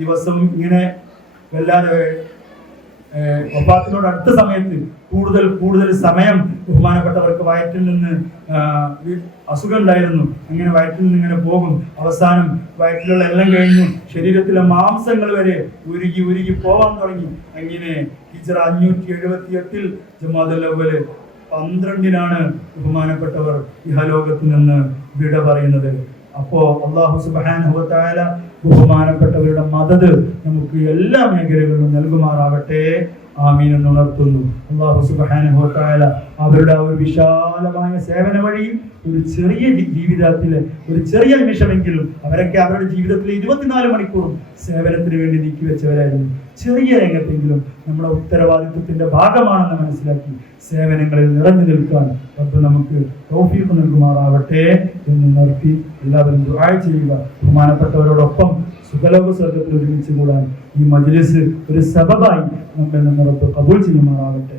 ദിവസം ഇങ്ങനെ വല്ലാതെ വഫാത്തിനോട് അടുത്ത സമയത്ത് കൂടുതൽ സമയം ബഹുമാനപ്പെട്ടവർക്ക് വയറ്റിൽ നിന്ന് അസുഖം ഉണ്ടായിരുന്നു. അങ്ങനെ വയറ്റിൽ നിന്ന് ഇങ്ങനെ പോകും. അവസാനം വയറ്റിലുള്ള എല്ലാം കഴിഞ്ഞു ശരീരത്തിലെ മാംസങ്ങൾ വരെ ഉരുകി പോവാൻ തുടങ്ങി. അങ്ങനെ ഹിജ്റ 578 ജമാദുൽ അവ്വൽ 12 ബഹുമാനപ്പെട്ടവർ ഇഹലോകത്ത് നിന്ന് വിട പറയുന്നത്. അപ്പോ അല്ലാഹു സുബ്ഹാനഹു വ തആല ബഹുമാനപ്പെട്ടവരുടെ മദദ് നമുക്ക് എല്ലാ മേഖലകളിലും നൽകുമാറാവട്ടെ. ആമീൻ എന്ന് ഉണർത്തുന്നു. അല്ലാഹു സുബ്ഹാനഹു വ തആല അവരുടെ ആ ഒരു വിശാലമായ സേവന വഴി ഒരു ചെറിയ ജീവിതത്തിലെ ഒരു ചെറിയ നിമിഷമെങ്കിലും അവരൊക്കെ അവരുടെ ജീവിതത്തിലെ 24 മണിക്കൂറും സേവനത്തിന് വേണ്ടി നീക്കിവെച്ചവരായിരുന്നു. ചെറിയ രംഗത്തെങ്കിലും നമ്മുടെ ഉത്തരവാദിത്വത്തിന്റെ ഭാഗമാണെന്ന് മനസ്സിലാക്കി സേവനങ്ങളിൽ നിറഞ്ഞു നിൽക്കാൻ റബ്ബ് നമുക്ക് തൗഫീഖ് നൽകുമാറാവട്ടെ എന്ന് നിർത്തി എല്ലാവരും ദുആ ചെയ്യുക. ബഹുമാനപ്പെട്ടവരോടൊപ്പം സുഖലോക സ്വർഗത്തിൽ ഒരുമിച്ച് കൂടാൻ ഈ മജ്ലിസ് ഒരു സബബായി നമ്മിൽ നിന്ന് റബ്ബ് ഖബൂൽ ചെയ്യുമാറാവട്ടെ.